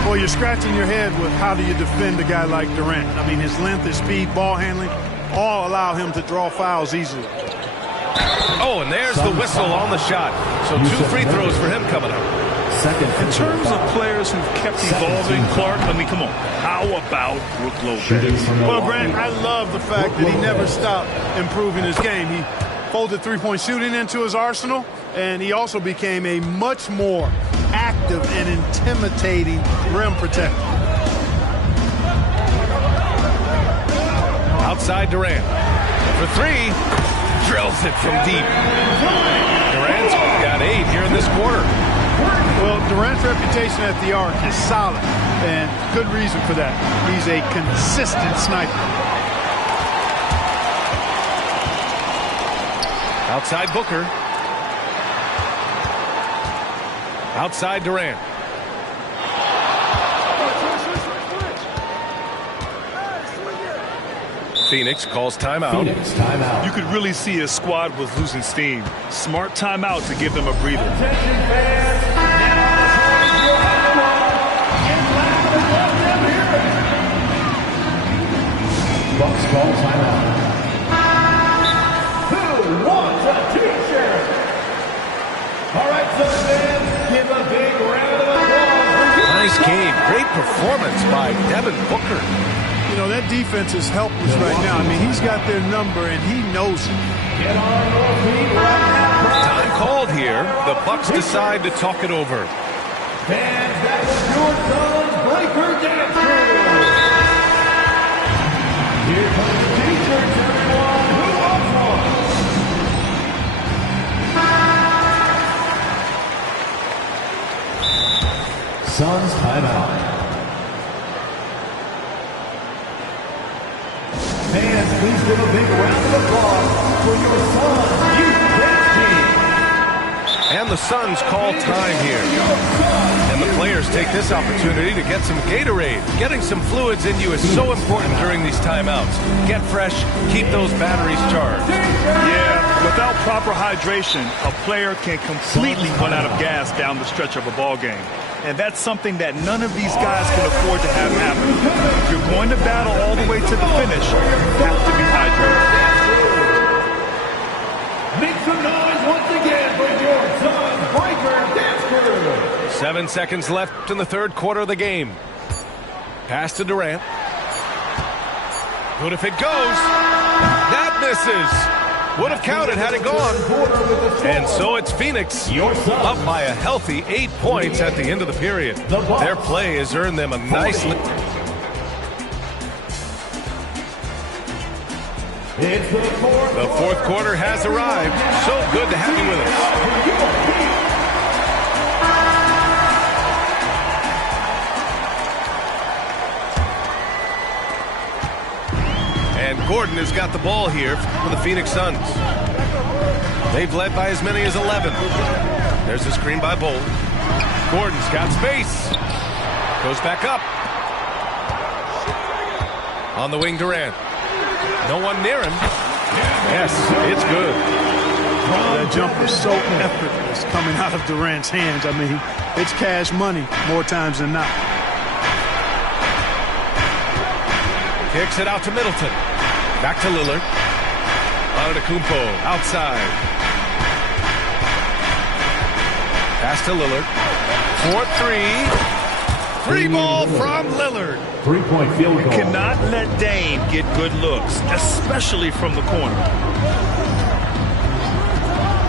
Well, you're scratching your head with how do you defend a guy like Durant. I mean, his length, his speed, ball handling, all allow him to draw fouls easily. Oh, and there's the whistle on the shot. So 2 free throws for him coming up. In terms of players who've kept evolving, Clark, I mean, come on. How about Brook Lopez? Well, Grant, I love the fact that he never stopped improving his game. He folded three-point shooting into his arsenal, and he also became a much more active and intimidating rim protector. Outside Durant. For 3. Drills it from deep. Durant's got 8 here in this quarter. Well, Durant's reputation at the arc is solid, and good reason for that. He's a consistent sniper. Outside Booker. Outside Durant. Phoenix calls timeout. You could really see his squad was losing steam. Smart timeout to give them a breather. Bucks ball timeout. Who wants a t-shirt? All right, so fans, give a big round of applause. Nice game. Great performance by Devin Booker. You know, that defense is helpless right now. I mean, he's got their number, and he knows it. Get on your feet right now. Time called here. The Bucks decide to talk it over. Fans, that was your Suns Breakers dance crew. Here comes the t-shirts, everyone. Who wants one? Suns timeout. Fans, please give a big round of applause for your Suns Youth Prep team. And the Suns call time here. And the players take this opportunity to get some Gatorade. Getting some fluids in you is so important during these timeouts. Get fresh, keep those batteries charged. Yeah, without proper hydration, a player can completely run out of gas down the stretch of a ball game. And that's something that none of these guys can afford to have happen. If you're going to battle all the way to the finish, you have to be hydrated. Make some noise once again for your Suns Breaker Dance Crew. 7 seconds left in the third quarter of the game. Pass to Durant. Good if it goes. That misses. Would have counted had it gone. And so it's Phoenix up by a healthy 8 points at the end of the period. Their play has earned them a nice lift. The fourth quarter has arrived. So good to have you with us. And Gordon has got the ball here for the Phoenix Suns. They've led by as many as 11. There's a screen by Bolt. Gordon's got space. Goes back up. On the wing, Durant. No one near him. Yes, it's good. That jumper so effortless coming out of Durant's hands. I mean, it's cash money more times than not. Kicks it out to Middleton. Back to Lillard. Antetokounmpo outside. Pass to Lillard. 4-3. Free ball from Lillard. 3-point field goal. You cannot let Dame get good looks, especially from the corner.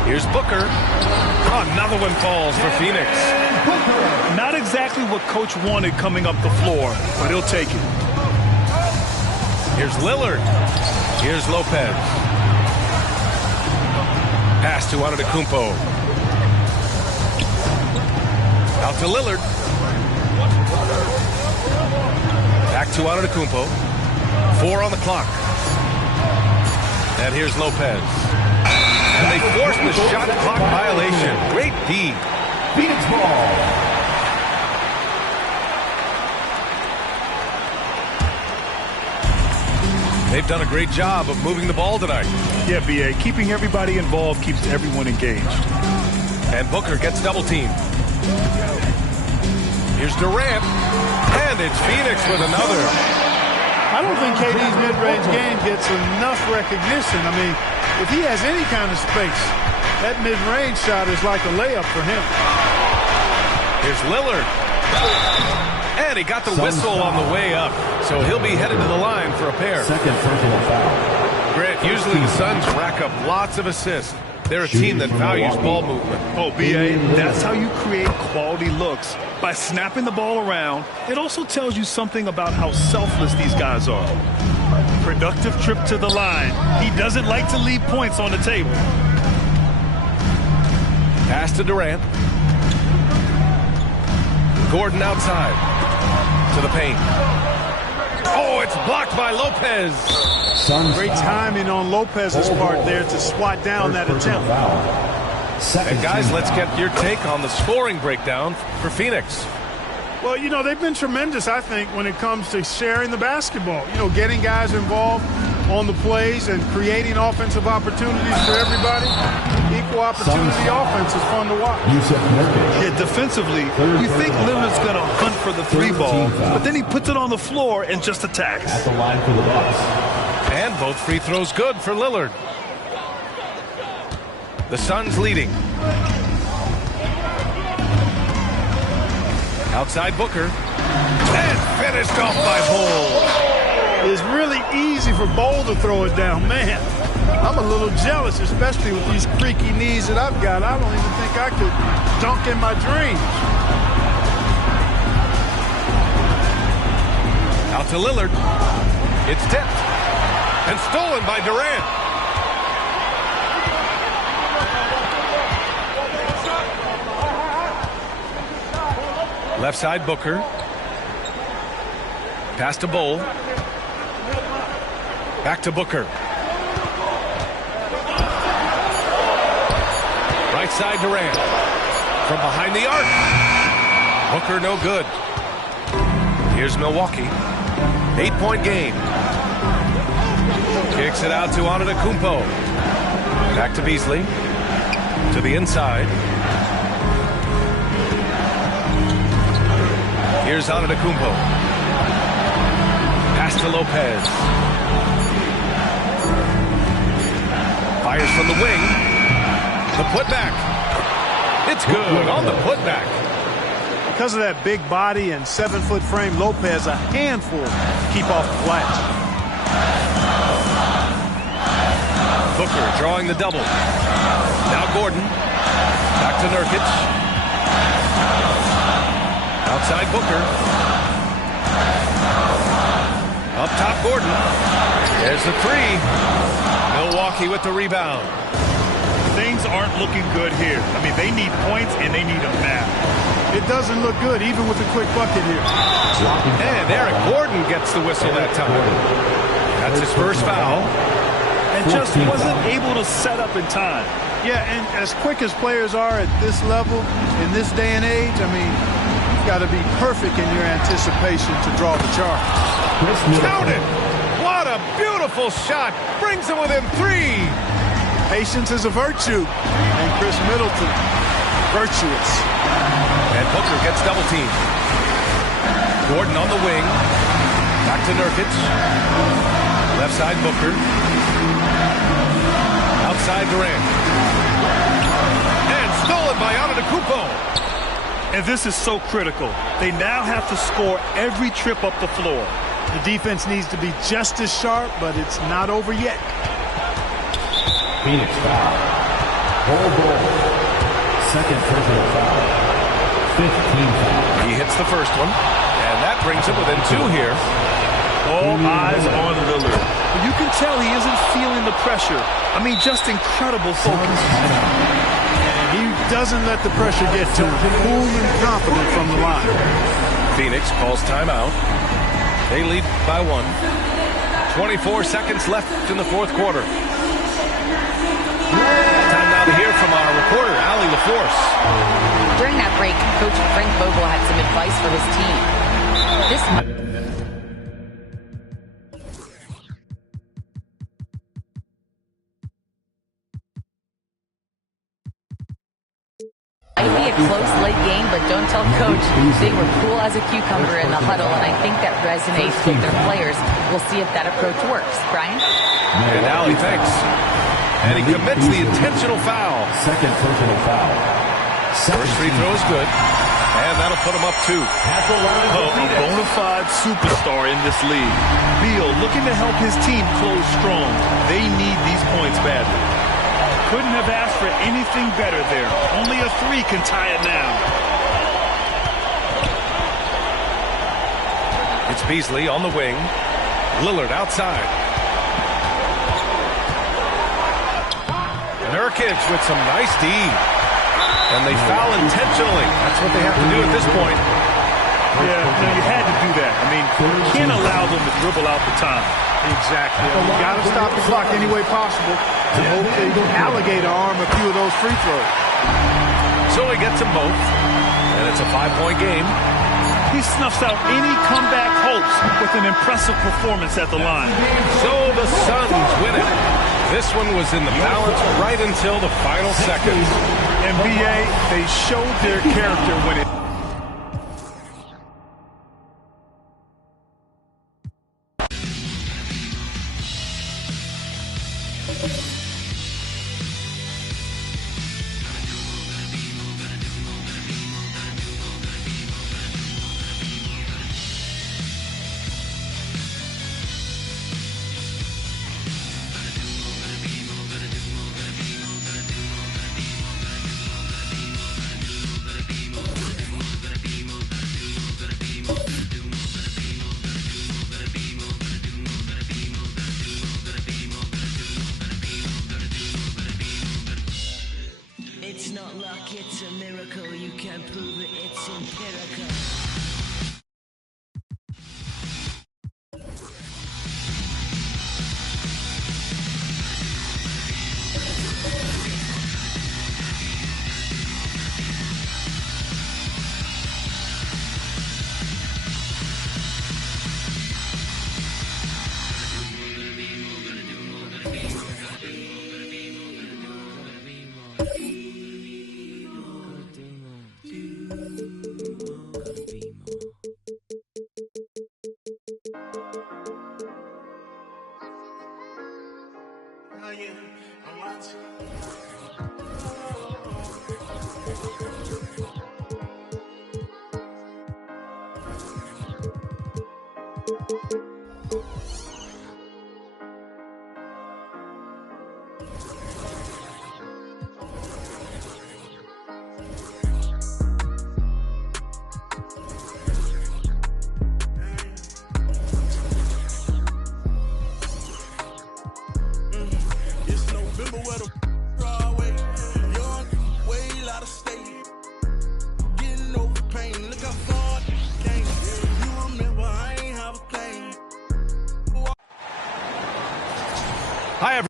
Here's Booker. Another one falls for Phoenix. Not exactly what Coach wanted coming up the floor, but he'll take it. Here's Lillard. Here's Lopez. Pass to Antetokounmpo. Out to Lillard. Back to Antetokounmpo. 4 on the clock. And here's Lopez. And they forced the shot clock violation. Great D. Phoenix ball. They've done a great job of moving the ball tonight. Yeah, B.A. Keeping everybody involved keeps everyone engaged. And Booker gets double-teamed. Here's Durant. And it's Phoenix with another. I don't think KD's mid-range game gets enough recognition. I mean, if he has any kind of space, that mid-range shot is like a layup for him. Here's Lillard. And he got the whistle on the way up. So he'll be headed to the line for a pair. Second personal foul. Grant, usually the Suns rack up lots of assists. They're a team that values ball movement. Oh, B.A., that's how you create quality looks. By snapping the ball around, it also tells you something about how selfless these guys are. Productive trip to the line. He doesn't like to leave points on the table. Pass to Durant. Gordon outside. To the paint. Oh, it's blocked by Lopez. Great timing on Lopez's part there to swat down that attempt. And guys, let's get your take on the scoring breakdown for Phoenix. Well, you know, they've been tremendous, I think, when it comes to sharing the basketball. You know, getting guys involved on the plays and creating offensive opportunities for everybody. Equal opportunity offense is fun to watch. Yeah, defensively, you think Lillard's going to hunt for the three ball, but then he puts it on the floor and just attacks. At the line for the Bucks. And both free throws good for Lillard. The Suns leading. Outside Booker. And finished off by Bull. It's really easy for Bull to throw it down. Man, I'm a little jealous, especially with these creaky knees that I've got. I don't even think I could dunk in my dreams. Out to Lillard. It's tipped. And stolen by Durant. Left side, Booker. Pass to Bull. Back to Booker. Right side, Durant. From behind the arc. Booker no good. Here's Milwaukee. 8-point game. Kicks it out to Antetokounmpo. Back to Beasley. To the inside. Here's Antetokounmpo. Pass to Lopez. Fires from the wing. The putback. It's good on the putback. Because of that big body and 7-foot frame, Lopez a handful to keep off the glass. Booker drawing the double. Now Gordon. Back to Nurkic. Outside Booker. Up top Gordon. There's the three. Milwaukee with the rebound. Things aren't looking good here. I mean, they need points and they need them now. It doesn't look good, even with a quick bucket here. And Eric Gordon gets the whistle that time. That's his first foul. And just wasn't able to set up in time. Yeah, and as quick as players are at this level, in this day and age, I mean, you've got to be perfect in your anticipation to draw the charge. Count it! What a beautiful shot! Brings him within 3. Patience is a virtue. And Chris Middleton, virtuous. And Booker gets double teamed. Gordon on the wing. Back to Nurkic. Left side Booker. Outside Durant. And stolen by Antetokounmpo. And this is so critical. They now have to score every trip up the floor. The defense needs to be just as sharp, but it's not over yet. Phoenix foul. Ball. Second personal foul. 15 foul. He hits the first one, and that brings him within 2 here. All eyes on Lillard. But you can tell he isn't feeling the pressure. I mean, just incredible focus. And he doesn't let the pressure get to him. Cool and confident from the line. Phoenix calls timeout. They lead by 1. 24 seconds left in the fourth quarter. Time now to hear from our reporter, Allie LaForce. During that break, Coach Frank Vogel had some advice for his team. This might be a close late game, but don't tell Coach they were cool as a cucumber in the huddle, and I think that resonates with their players. We'll see if that approach works. Brian? And Allie, thanks. And he commits the intentional foul. Second personal foul. First free throw is good. And that'll put him up 2. A bona fide superstar in this league. Beal looking to help his team close strong. They need these points badly. Couldn't have asked for anything better there. Only a 3 can tie it now. It's Beasley on the wing. Lillard outside. Nurkic with some nice D. And they foul intentionally. That's what they have to do at this point. Yeah, no, you had to do that. I mean, you can't allow them to dribble out the time. Exactly. You got to stop the clock any way possible. And hope they alligator arm a few of those free throws. So he gets them both. And it's a 5-point game. He snuffs out any comeback hopes with an impressive performance at the line. So the Suns win it. This one was in the balance right until the final seconds. NBA, they showed their character when it... not luck, it's a miracle. You can prove it, it's empirical. Hi,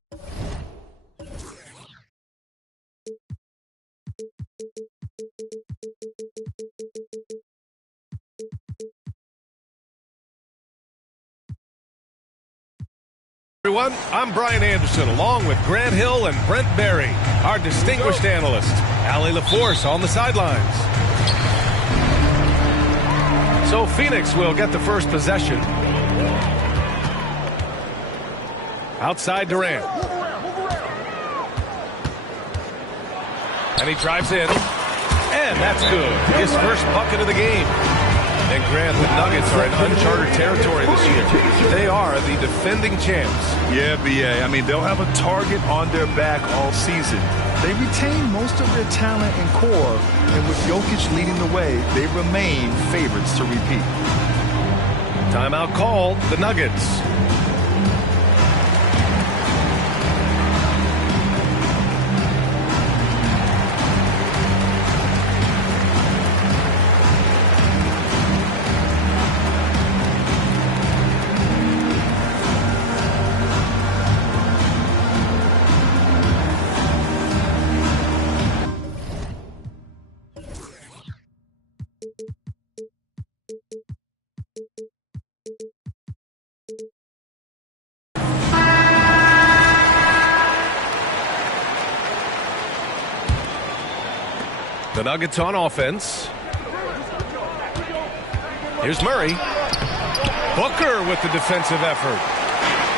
everyone. I'm Brian Anderson, along with Grant Hill and Brent Berry, our distinguished analysts. Allie LaForce on the sidelines. So Phoenix will get the first possession. Outside Durant. And he drives in. And that's good. His first bucket of the game. And Grant, the Nuggets are in uncharted territory this year. They are the defending champs. Yeah, BA. I mean, they'll have a target on their back all season. They retain most of their talent and core, and with Jokic leading the way, they remain favorites to repeat. Timeout called, the Nuggets. The Nuggets on offense. Here's Murray. Booker with the defensive effort.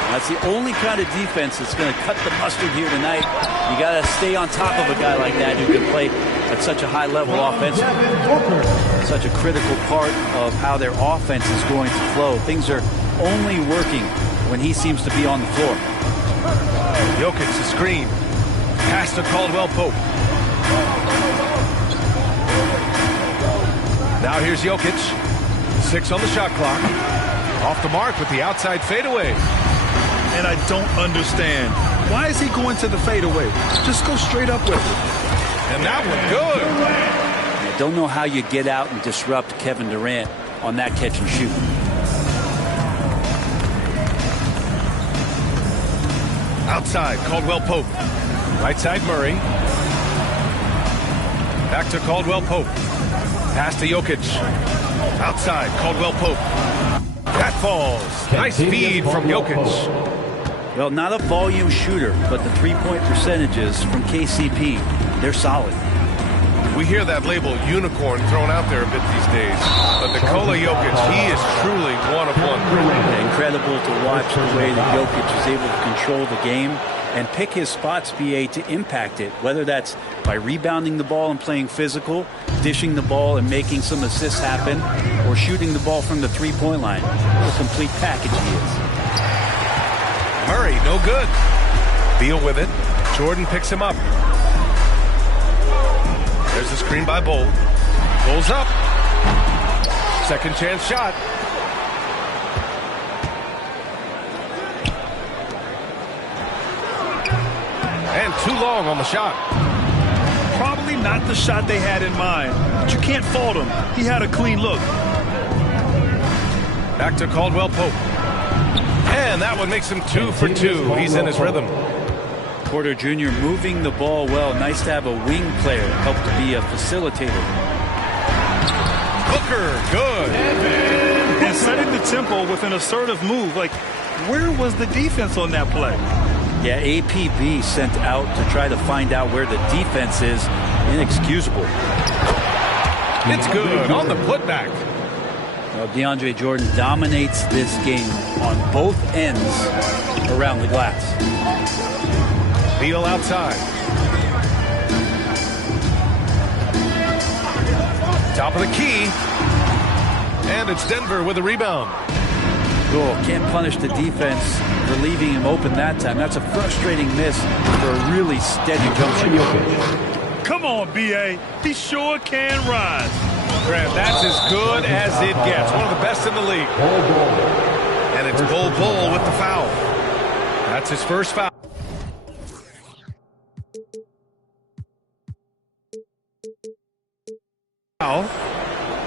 That's the only kind of defense that's going to cut the mustard here tonight. You got to stay on top of a guy like that who can play at such a high level offensively. Such a critical part of how their offense is going to flow. Things are only working when he seems to be on the floor. Jokic the screen. Pass to Caldwell Pope. Now here's Jokic. 6 on the shot clock. Off the mark with the outside fadeaway. And I don't understand. Why is he going to the fadeaway? Just go straight up with it. And that one good. I don't know how you get out and disrupt Kevin Durant on that catch and shoot. Outside, Caldwell Pope. Right side, Murray. Back to Caldwell Pope. Pass to Jokic. Outside, Caldwell Pope. That falls. Nice feed from Jokic. Well, not a volume shooter, but the three-point percentages from KCP, they're solid. We hear that label unicorn thrown out there a bit these days. But Nikola Jokic, he is truly one of one. Incredible to watch the way that Jokic is able to control the game and pick his spots, BA, to impact it, whether that's by rebounding the ball and playing physical, dishing the ball and making some assists happen, or shooting the ball from the three-point line. What a complete package he is. Murray, no good. Beal with it. Jordan picks him up. There's the screen by Bull. Bull's up. Second chance shot. And too long on the shot. Probably not the shot they had in mind, but you can't fault him. He had a clean look. Back to Caldwell Pope. And that one makes him 2 for 2. He's in his rhythm. Porter Jr. moving the ball well. Nice to have a wing player help to be a facilitator. Booker, good. And setting the tempo with an assertive move. Like, where was the defense on that play? Yeah, APB sent out to try to find out where the defense is. Inexcusable. It's good on the putback. Well, DeAndre Jordan dominates this game on both ends around the glass. Beal outside. Top of the key. And it's Denver with a rebound. Oh, can't punish the defense for leaving him open that time. That's a frustrating miss for a really steady jump shot. Come on, B.A. He sure can rise. Grant, that's as good as it gets. One of the best in the league. And it's Bull with the foul. That's his first foul.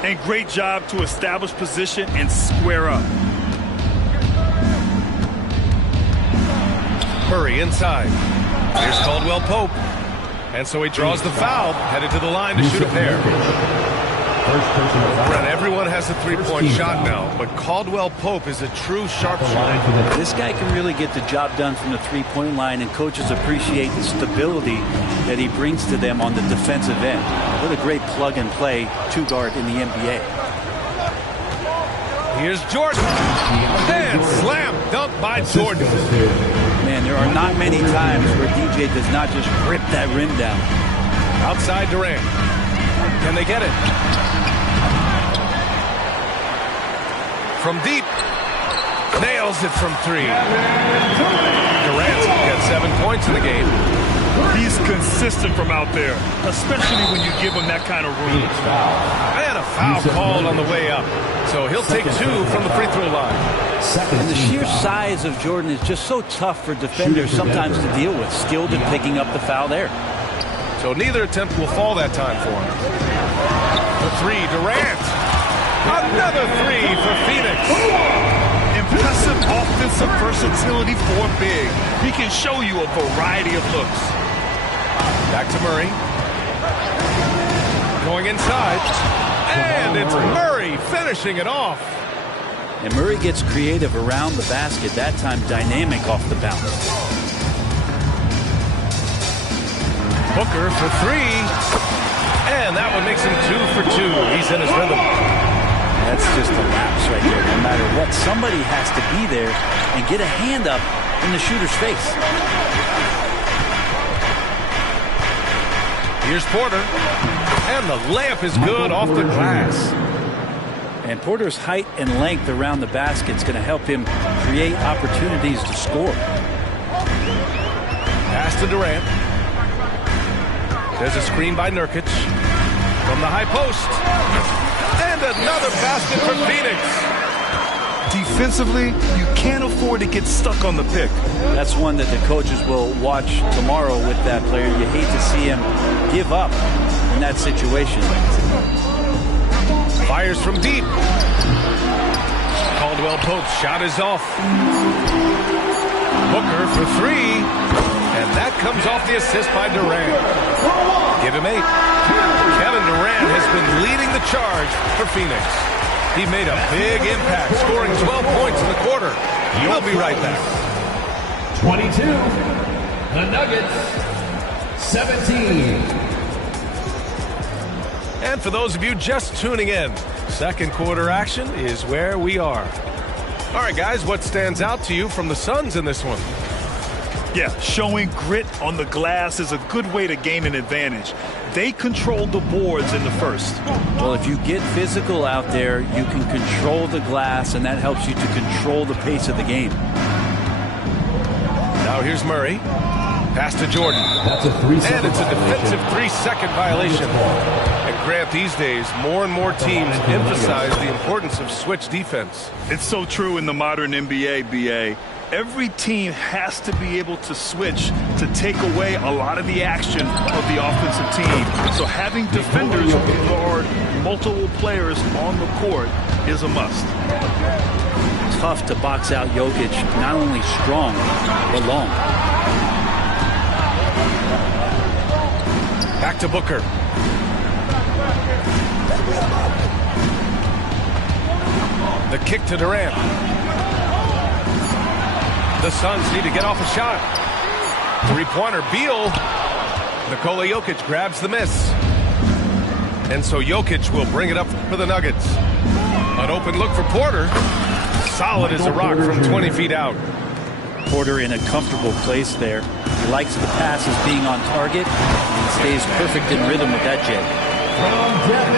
And great job to establish position and square up. Murray inside. Here's Caldwell Pope. And so he draws the foul, headed to the line to shoot a pair. Brent, everyone has a three-point shot now, but Caldwell Pope is a true sharpshooter. This guy can really get the job done from the three-point line, and coaches appreciate the stability that he brings to them on the defensive end. What a great plug-and-play two-guard in the NBA. Here's Jordan. And slam dunk by Jordan. Man, there are not many times where DJ does not just rip that rim down. Outside Durant. Can they get it? From deep. Nails it from three. Durant got 7 points in the game. He's consistent from out there, especially when you give him that kind of room. And a foul called on the way up. So he'll take 2 from the free throw line. And the sheer size of Jordan is just so tough for defenders sometimes to deal with. Skilled at picking up the foul there. So neither attempt will fall that time for him. The three, Durant. Another three for Phoenix. Impressive offensive versatility for big. He can show you a variety of looks. Back to Murray. Going inside. And it's Murray finishing it off. And Murray gets creative around the basket, that time dynamic off the bounce. Booker for 3. And that one makes him 2 for 2. He's in his rhythm. That's just a lapse right there. No matter what, somebody has to be there and get a hand up in the shooter's face. Here's Porter. And the layup is good off the glass. And Porter's height and length around the basket is going to help him create opportunities to score. Pass to Durant. There's a screen by Nurkic. From the high post. And another basket for Phoenix. Defensively, you can't afford to get stuck on the pick. That's one that the coaches will watch tomorrow with that player. You hate to see him give up in that situation. Fires from deep. Caldwell Pope's shot is off. Booker for 3. And that comes off the assist by Durant. Give him 8. Kevin Durant has been leading the charge for Phoenix. He made a big impact, scoring 12 points in the quarter. We'll be right back. 22. The Nuggets. 17. And for those of you just tuning in, second quarter action is where we are. All right, guys, what stands out to you from the Suns in this one? Yeah, showing grit on the glass is a good way to gain an advantage. They controlled the boards in the first. Well, if you get physical out there, you can control the glass, and that helps you to control the pace of the game. Now here's Murray. Pass to Jordan. That's a 3-second And it's a defensive 3-second violation. And Grant, these days, more and more teams emphasize the importance of switch defense. It's so true in the modern NBA, BA. Every team has to be able to switch to take away a lot of the action of the offensive team. So having defenders who can guard multiple players on the court is a must. Tough to box out Jokic, not only strong, but long. Back to Booker. The kick to Durant. The Suns need to get off a shot. Three-pointer, Beal. Nikola Jokic grabs the miss. And so Jokic will bring it up for the Nuggets. An open look for Porter. Solid as a rock from 20 feet out. Porter in a comfortable place there. He likes the passes being on target. And he stays perfect in rhythm with that jab.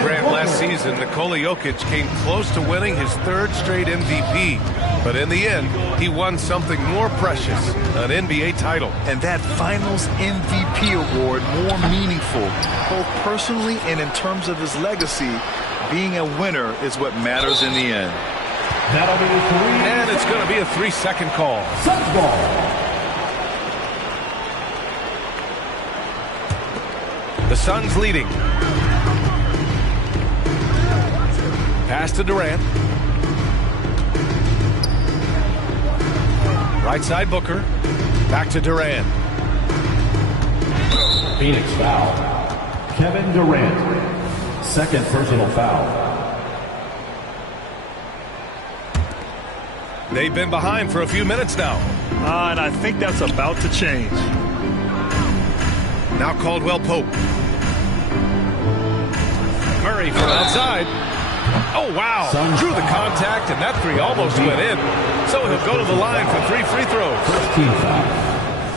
Grant, last season, Nikola Jokic came close to winning his third straight MVP. But in the end, he won something more precious, an NBA title. And that Finals MVP award more meaningful, both personally and in terms of his legacy. Being a winner is what matters in the end. That'll be and it's going to be a 3-second call. Suns ball. The Suns leading. Pass to Durant. Right side Booker. Back to Durant. Phoenix foul. Kevin Durant. Second personal foul. They've been behind for a few minutes now. And I think that's about to change. Now Caldwell Pope. Murray from outside. Oh, wow. Drew the contact, and that three almost went in. So he'll go to the line for 3 free throws.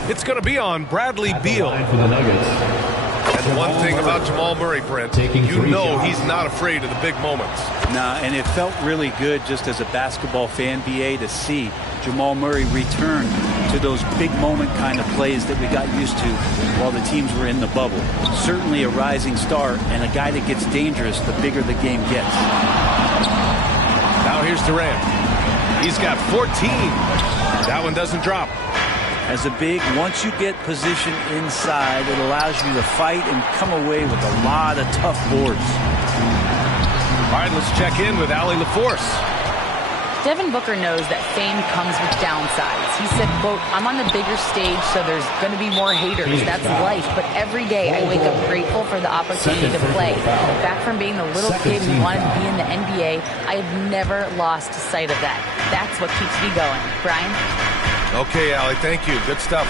It's going to be on Bradley Beal. For the Nuggets. And one thing about Jamal Murray, Brent, you know he's not afraid of the big moments. Nah, and it felt really good just as a basketball fan, BA, to see Jamal Murray return to those big moment kind of plays that we got used to while the teams were in the bubble. Certainly a rising star and a guy that gets dangerous the bigger the game gets. Now here's Durant. He's got 14. That one doesn't drop. As a big, once you get position inside, it allows you to fight and come away with a lot of tough boards. All right, let's check in with Allie LaForce. Devin Booker knows that fame comes with downsides. He said, quote, I'm on the bigger stage, so there's going to be more haters. That's life. But every day I wake up grateful for the opportunity to play. Back from being the little kid who wanted to be in the NBA, I have never lost sight of that. That's what keeps me going. Brian? Okay, Allie, thank you. Good stuff.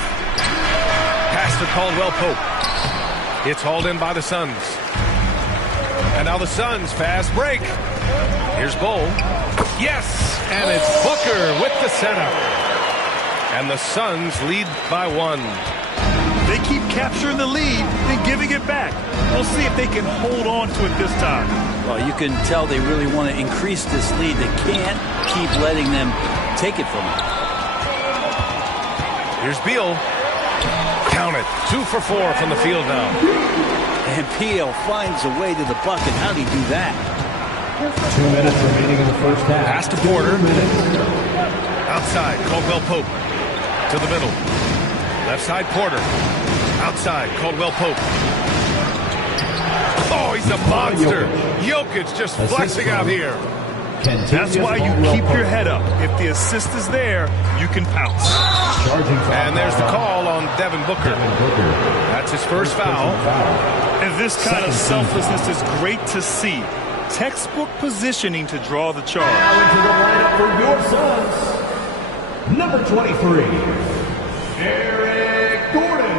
Pass to Caldwell Pope. It's hauled in by the Suns. And now the Suns fast break. Here's Bull. Yes! And it's Booker with the setup. And the Suns lead by 1. They keep capturing the lead, then giving it back. We'll see if they can hold on to it this time. Well, you can tell they really want to increase this lead. They can't keep letting them take it from them. Here's Beal. Count it. 2 for 4 from the field now. And Beal finds a way to the bucket. How did he do that? 2 minutes remaining in the first half. Pass to Porter. Outside, Caldwell Pope. To the middle. Left side, Porter. Outside, Caldwell Pope. Oh, he's a monster. Jokic just flexing out here. That's why you keep your head up. If the assist is there, you can pounce. And there's the call on Devin Booker. That's his first foul. And this kind of selflessness is great to see. Textbook positioning to draw the charge. Now into the lineup for your Suns, number 23, Eric Gordon.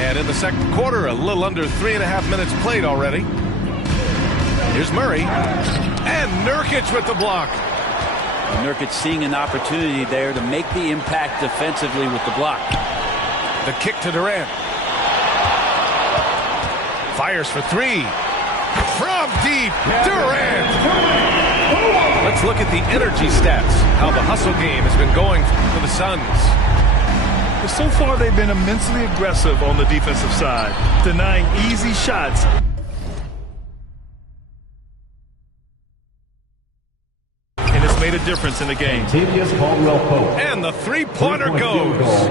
And in the second quarter, a little under 3.5 minutes played already. Here's Murray. And Nurkic with the block. Nurkic seeing an opportunity there to make the impact defensively with the block. The kick to Durant. Fires for 3. From deep, Durant. Let's look at the energy stats. How the hustle game has been going for the Suns. So far, they've been immensely aggressive on the defensive side, denying easy shots. And it's made a difference in the game. And the three-pointer goes.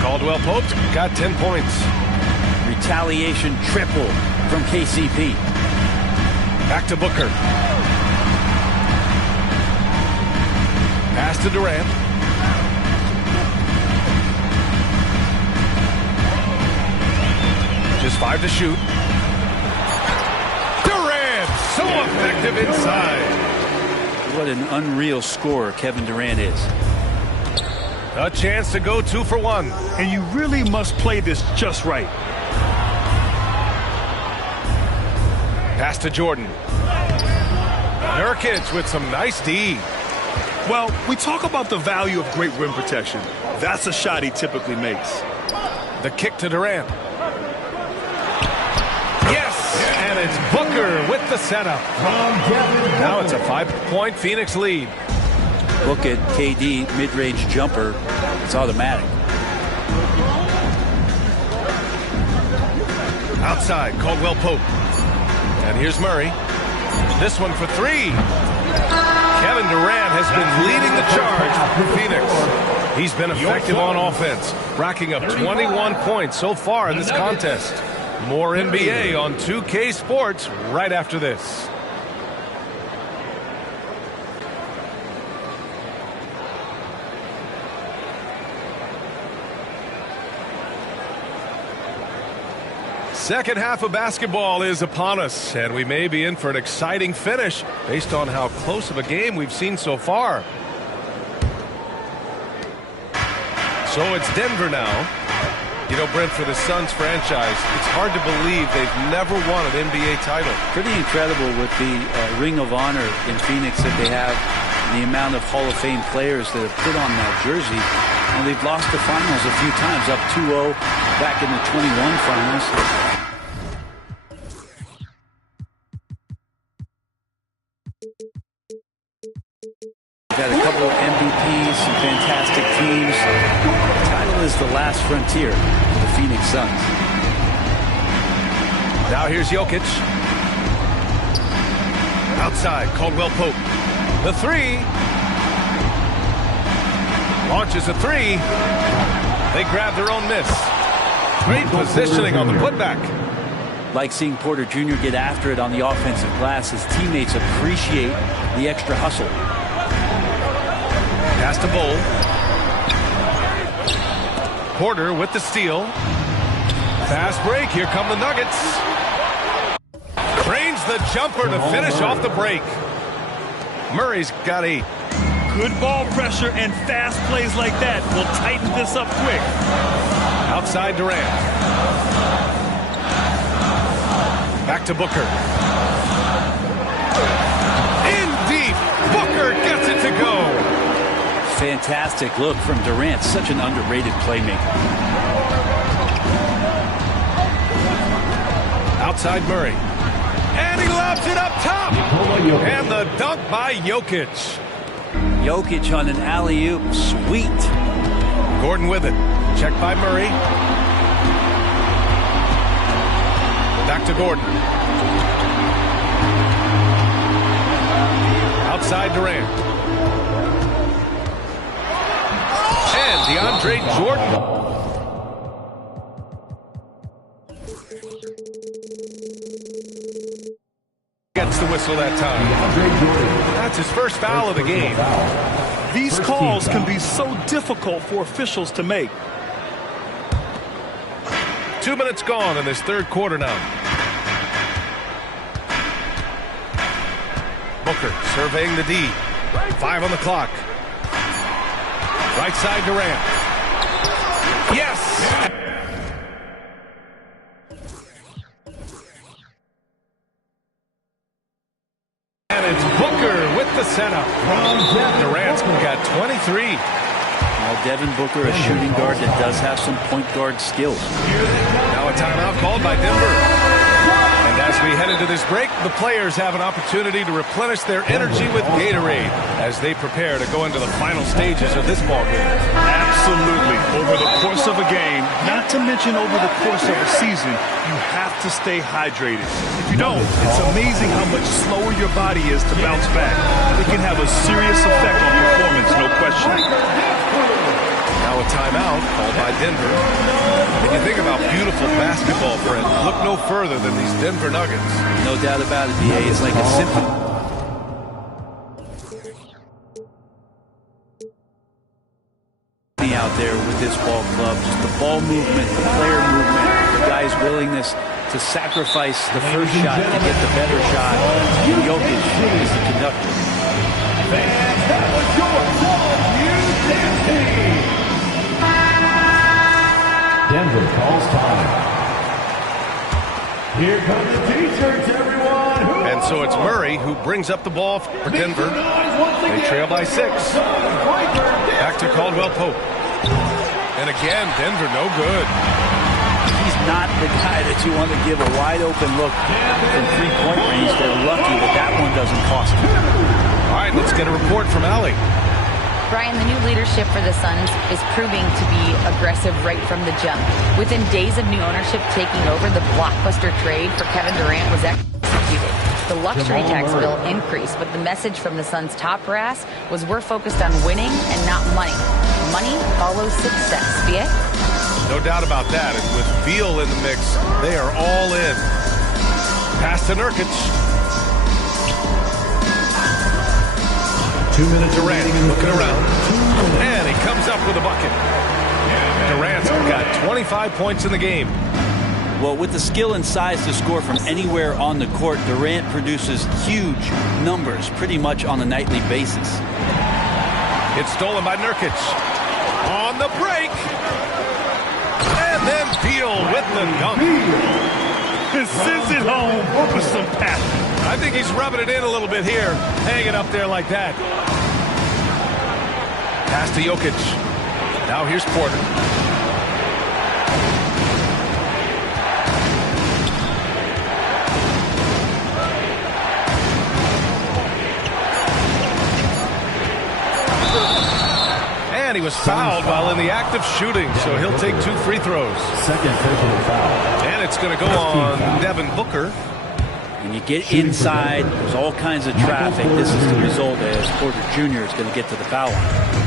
Caldwell Pope's got 10 points. Retaliation triple from KCP. Back to Booker. Pass to Durant. Just 5 to shoot. Durant, so effective inside. What an unreal scorer Kevin Durant is. A chance to go 2 for 1. And you really must play this just right. Pass to Jordan. Nurkic with some nice D. Well, we talk about the value of great rim protection. That's a shot he typically makes. The kick to Durant. Yes, and it's Booker with the setup. Now it's a 5-point Phoenix lead. Look at KD, mid-range jumper. It's automatic. Outside, Caldwell Pope. And here's Murray. This one for 3. Kevin Durant has been leading the charge for Phoenix. He's been effective on offense, racking up 21 points so far in this contest. More NBA on 2K Sports right after this. Second half of basketball is upon us, and we may be in for an exciting finish based on how close of a game we've seen so far. So it's Denver now. You know, Brent, for the Suns franchise, it's hard to believe they've never won an NBA title. Pretty incredible with the Ring of Honor in Phoenix that they have, and the amount of Hall of Fame players that have put on that jersey. And they've lost the finals a few times, up 2-0 back in the 21 finals. Got a couple of MVPs, some fantastic teams. The title is the last frontier for the Phoenix Suns. Now here's Jokic. Outside, Caldwell Pope. The 3. Launches a 3. They grab their own miss. Great positioning on the putback. Like seeing Porter Jr. get after it on the offensive glass. His teammates appreciate the extra hustle. Pass to Bull. Porter with the steal. Fast break. Here come the Nuggets. Drains the jumper to finish off the break. Murray's got 8. Good ball pressure and fast plays like that will tighten this up quick. Outside Durant. Back to Booker. In deep. Booker gets it to go. Fantastic look from Durant. Such an underrated playmaker. Outside Murray. And he lobs it up top. And the dunk by Jokic. Jokic on an alley-oop. Sweet. Gordon with it. Checked by Murray. Back to Gordon. Outside Durant. And DeAndre Jordan. Gets the whistle that time. That's his first foul of the game. These calls can be so difficult for officials to make. 2 minutes gone in this third quarter now. Booker surveying the D. 5 on the clock. Right side Durant. Yes! And it's Booker with the setup. Durant's got 23. Now Devin Booker, a shooting guard that does have some point guard skills. Now a timeout called by Denver. And as we head into this break, the players have an opportunity to replenish their energy with Gatorade as they prepare to go into the final stages of this ball game. Absolutely. Over the course of a game, not Not to mention over the course of a season, you have to stay hydrated. If you don't, it's amazing how much slower your body is to bounce back. It can have a serious effect on performance, no question. Now a timeout called by Denver. When you think about beautiful basketball, Brent, look no further than these Denver Nuggets. No doubt about it, BA. It's like a simple... out there with this ball club, just the ball movement, the player movement, the guy's willingness to sacrifice the first shot to get the better shot. And Jokic is the conductor. Fans, that was your Denver calls time. Here come the T-shirts, everyone. And so it's Murray who brings up the ball for Denver. They trail by 6. Back to Caldwell Pope. And again, Denver no good. He's not the guy that you want to give a wide open look from three-point range. They're lucky that that one doesn't cost them. All right, let's get a report from Allie. Brian, the new leadership for the Suns is proving to be aggressive right from the jump. Within days of new ownership taking over, the blockbuster trade for Kevin Durant was executed. The luxury tax bill increased, but the message from the Suns' top brass was we're focused on winning and not money. Money follows success. BA? No doubt about that. And with Beal in the mix, they are all in. Pass to Nurkic. 2 minutes Durant looking around. And he comes up with a bucket. Durant's got 25 points in the game. Well, with the skill and size to score from anywhere on the court, Durant produces huge numbers pretty much on a nightly basis. It's stolen by Nurkic. On the break. And then Beal with the dunk. Sends it home with some passion. I think he's rubbing it in a little bit here. Hanging up there like that. Pass to Jokic. Now here's Porter. And he was fouled while in the act of shooting, so he'll take 2 free throws. Second personal foul. And it's going to go on Devin Booker. When you get inside, there's all kinds of traffic. This is the result as Porter Jr. is going to get to the foul line.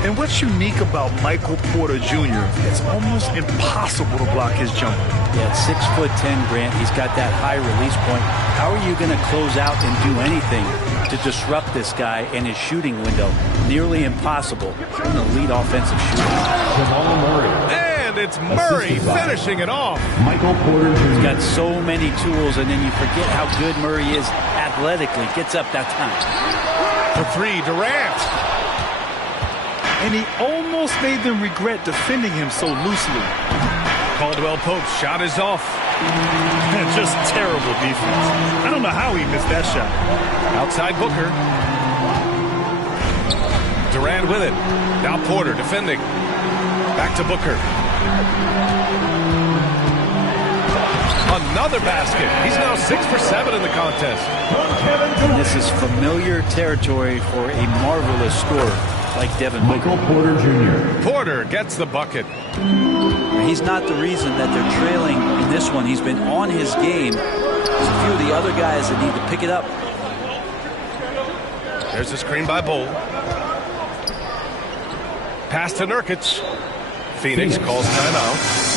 And what's unique about Michael Porter Jr., it's almost impossible to block his jumper. Yeah, at 6'10", Grant, he's got that high release point. How are you going to close out and do anything to disrupt this guy in his shooting window? Nearly impossible in the lead offensive shooter. And it's Murray finishing it off. Michael Porter Jr. He's got so many tools, and then you forget how good Murray is athletically. Gets up that time. For 3, Durant. And he almost made them regret defending him so loosely. Caldwell Pope's shot is off. Just terrible defense. I don't know how he missed that shot. Outside Booker. Durant with it. Now Porter defending. Back to Booker. Another basket. He's now 6 for 7 in the contest. And this is familiar territory for a marvelous scorer like Devin Booker. Michael Porter Jr. Porter gets the bucket. He's not the reason that they're trailing in this one. He's been on his game. There's a few of the other guys that need to pick it up. There's a screen by Bull. Pass to Nurkic. Phoenix calls timeout.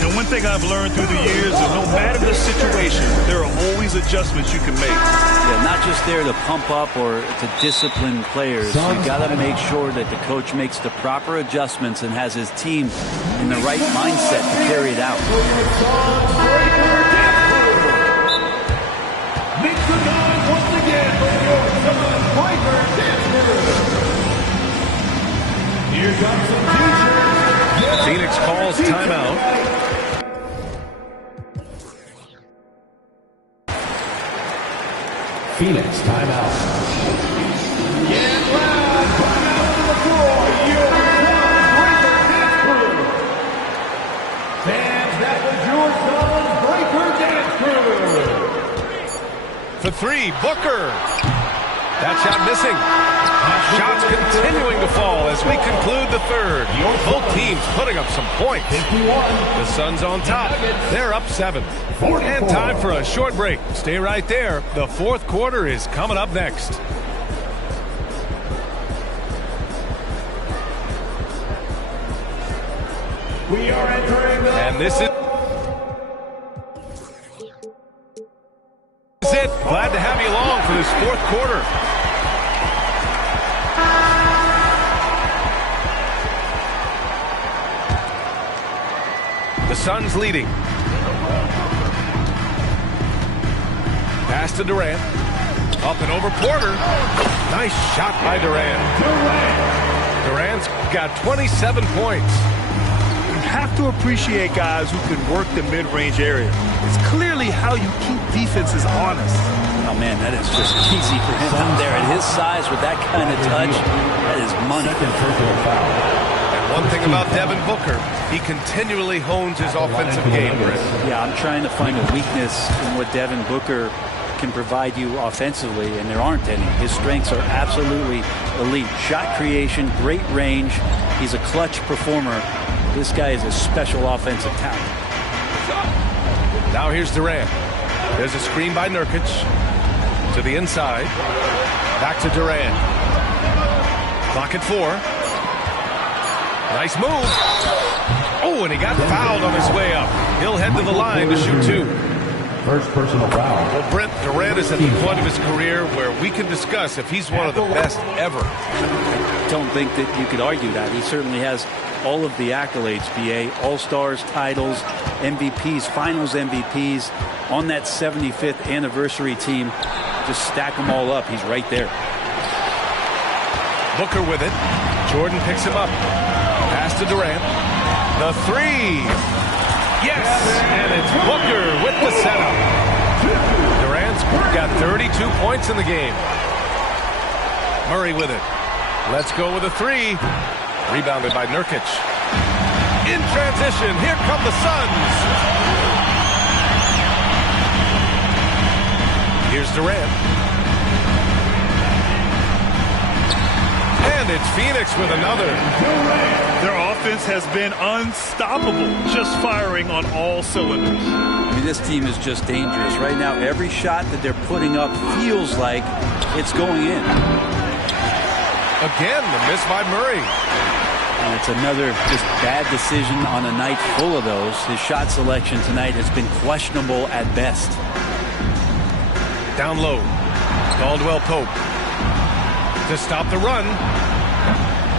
And one thing I've learned through the years is no matter the situation, there are always adjustments you can make. Yeah, not just there to pump up or to discipline players. You got to make sure that the coach makes the proper adjustments and has his team in the right mindset to carry it out. Meet the guys once again for your Suns Breaker Dance. Here comes some T-shirts. Phoenix calls timeout. Phoenix timeout. Get loud, come out to the floor, your Suns Breaker Dance Crew. Fans, that was your Suns Breaker Dance Crew. For 3, Booker. That shot missing. Shots continuing to fall as we conclude the third. Both teams putting up some points. The Suns on top. They're up 7. And time for a short break. Stay right there. The fourth quarter is coming up next. We are entering the... And this is it. Glad to have you along for this fourth quarter. The Suns leading. Pass to Durant. Up and over Porter. Nice shot by Durant. Durant's got 27 points. You have to appreciate guys who can work the mid-range area. It's clearly how you keep defenses honest. Oh, man, that is just easy for him out there. At his size, with that kind of touch, that is money. And one thing about Devin Booker, he continually hones his offensive game, Brett. Yeah, I'm trying to find a weakness in what Devin Booker can provide you offensively, and there aren't any. His strengths are absolutely elite. Shot creation, great range. He's a clutch performer. This guy is a special offensive talent. Now here's Durant. There's a screen by Nurkic. To the inside. Back to Durant. Clock at 4. Nice move. Oh, and he got fouled on his way up. He'll head to the line to shoot 2. First personal foul. Well, Brent, Durant is at the point of his career where we can discuss if he's one of the best ever. I don't think that you could argue that. He certainly has all of the accolades, BA. All-Stars, titles, MVPs, Finals MVPs. On that 75th anniversary team, just stack them all up. He's right there. Booker with it. Jordan picks him up. Pass to Durant. The 3. Yes! And it's Booker with the setup. Durant's got 32 points in the game. Murray with it. Let's go with a 3. Rebounded by Nurkic. In transition, here come the Suns. Here's Durant. And it's Phoenix with another. Their offense has been unstoppable, just firing on all cylinders. I mean, this team is just dangerous. Right now, every shot that they're putting up feels like it's going in. Again, the miss by Murray. And it's another just bad decision on a night full of those. His shot selection tonight has been questionable at best. Down low. Caldwell Pope. To stop the run.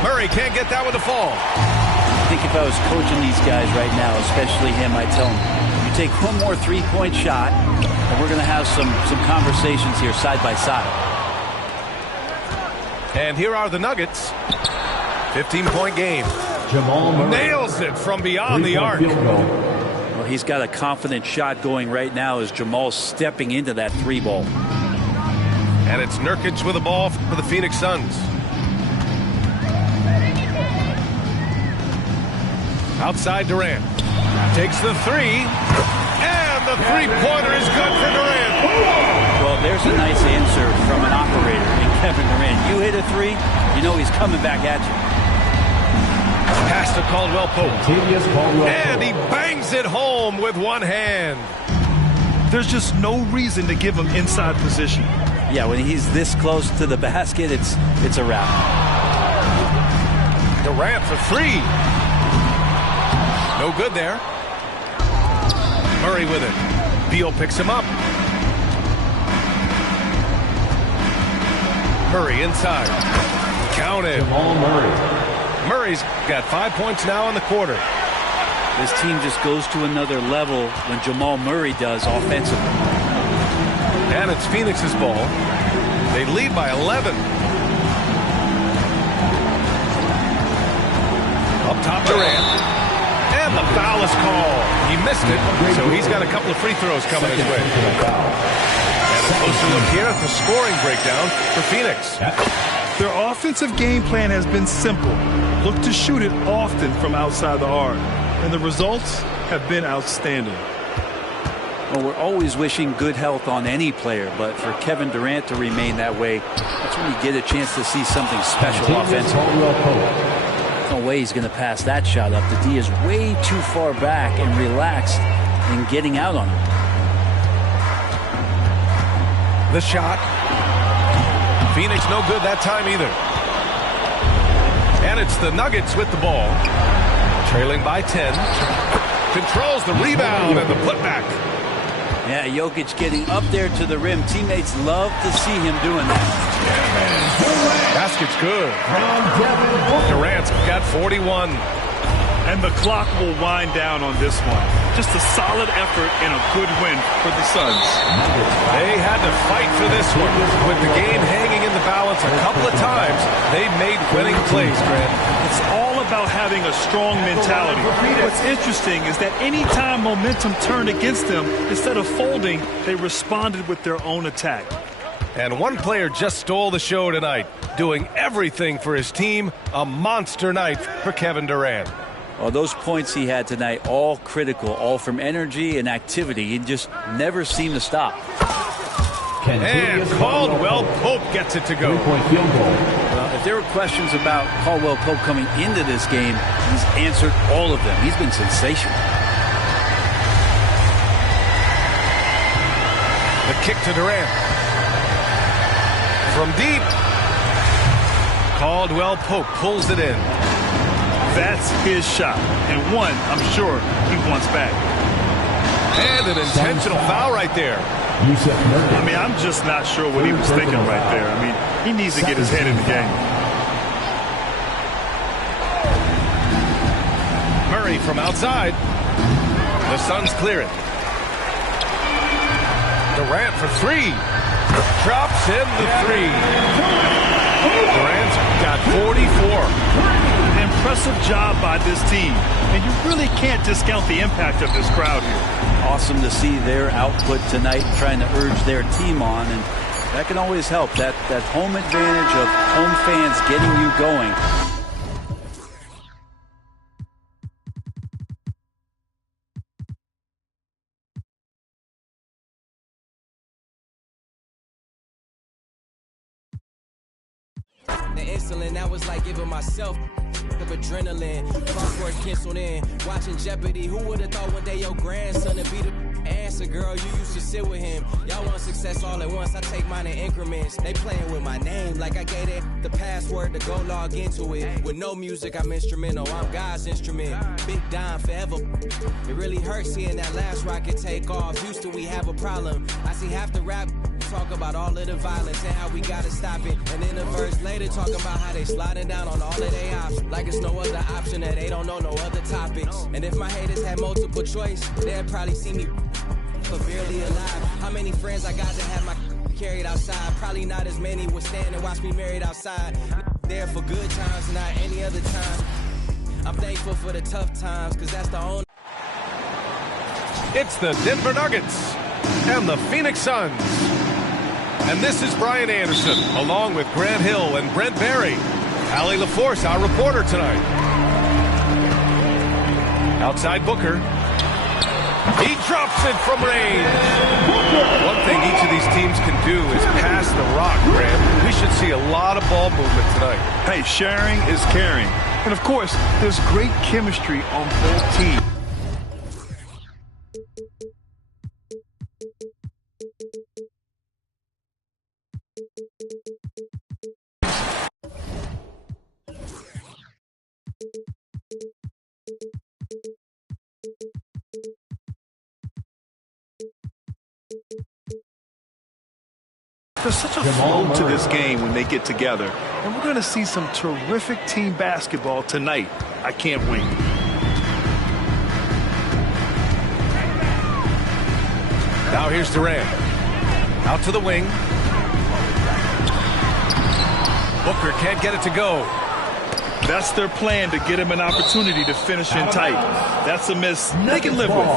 Murray can't get that with a fall. I think if I was coaching these guys right now, especially him, I'd tell him, you take one more three-point shot, and we're going to have some conversations here side by side. And here are the Nuggets. 15-point game. Jamal Murray nails it from beyond the arc. Well, he's got a confident shot going right now as Jamal's stepping into that 3-ball. And it's Nurkic with the ball for the Phoenix Suns. Outside Durant. Takes the 3. And the three-pointer is good for Durant. Well, there's a nice answer from an operator in Kevin Durant. You hit a 3, you know he's coming back at you. Pass to Caldwell Pope. And he bangs it home with one hand. There's just no reason to give him inside position. Yeah, when he's this close to the basket, it's a wrap. Durant for 3. No good there. Murray with it. Beal picks him up. Murray inside. Count it. Jamal Murray. Murray's got 5 points now in the quarter. This team just goes to another level when Jamal Murray does offensively. And it's Phoenix's ball. They lead by 11. Up top Durant. And the foul is called. He missed it, so he's got a couple of free throws coming his way. And a closer look here at the scoring breakdown for Phoenix. Their offensive game plan has been simple. Look to shoot it often from outside the arc. And the results have been outstanding. Well, we're always wishing good health on any player, but for Kevin Durant to remain that way, that's when you get a chance to see something special offensively. There's no way he's going to pass that shot up. The D is way too far back and relaxed in getting out on him. The shot. Phoenix no good that time either. And it's the Nuggets with the ball. Trailing by 10. Controls the rebound and the putback. Yeah, Jokic getting up there to the rim. Teammates love to see him doing that. Basket's good. Durant's got 41. And the clock will wind down on this one. Just a solid effort and a good win for the Suns. They had to fight for this one. With the game hanging in the balance a couple of times, they made winning plays, Grant. It's all about having a strong mentality. What's interesting is that any time momentum turned against them, instead of folding, they responded with their own attack. And one player just stole the show tonight, doing everything for his team. A monster night for Kevin Durant. Well, those points he had tonight, all critical, all from energy and activity. He just never seemed to stop. And Caldwell Pope gets it to go. Well, if there were questions about Caldwell Pope coming into this game, he's answered all of them. He's been sensational. The kick to Durant. From deep. Caldwell Pope pulls it in. That's his shot, and one I'm sure he wants back. And an intentional foul right there. I mean, I'm just not sure what he was thinking right there. I mean, he needs to get his head in the game. Murray from outside. The Suns clear it. Durant for three. Drops in the three. Durant's got 44. Impressive job by this team, and you really can't discount the impact of this crowd here. Awesome to see their output tonight, trying to urge their team on, and that can always help. That home advantage of home fans getting you going. The insulin, that was like giving myself of adrenaline. Clockwork penciled in, watching Jeopardy. Who would have thought one day your grandson would be the answer, girl? You used to sit with him. Y'all want success all at once. I take mine in increments. They playing with my name like I gave it the password to go log into it. With no music, I'm instrumental. I'm God's instrument. Big Don forever. It really hurts seeing that last rocket take off. Houston, we have a problem. I see half the rap talk about all of the violence and how we gotta stop it. And then a verse later talking about how they sliding down on all of their ops. Like it's no other option, that they don't know no other topics. And if my haters had multiple choice, they'd probably see me but barely alive. How many friends I got that had my carried outside? Probably not as many would stand and watch me married outside. There for good times, not any other time. I'm thankful for the tough times, cause that's the only. It's the Denver Nuggets and the Phoenix Suns. And this is Brian Anderson, along with Grant Hill and Brent Barry. Allie LaForce, our reporter tonight. Outside Booker. He drops it from range. One thing each of these teams can do is pass the rock, Grant. We should see a lot of ball movement tonight. Hey, sharing is caring. And of course, there's great chemistry on both teams. There's such a flow to this game when they get together. And we're going to see some terrific team basketball tonight. I can't wait. Now here's Durant. Out to the wing. Booker can't get it to go. That's their plan, to get him an opportunity to finish in tight. That's a miss they can live with.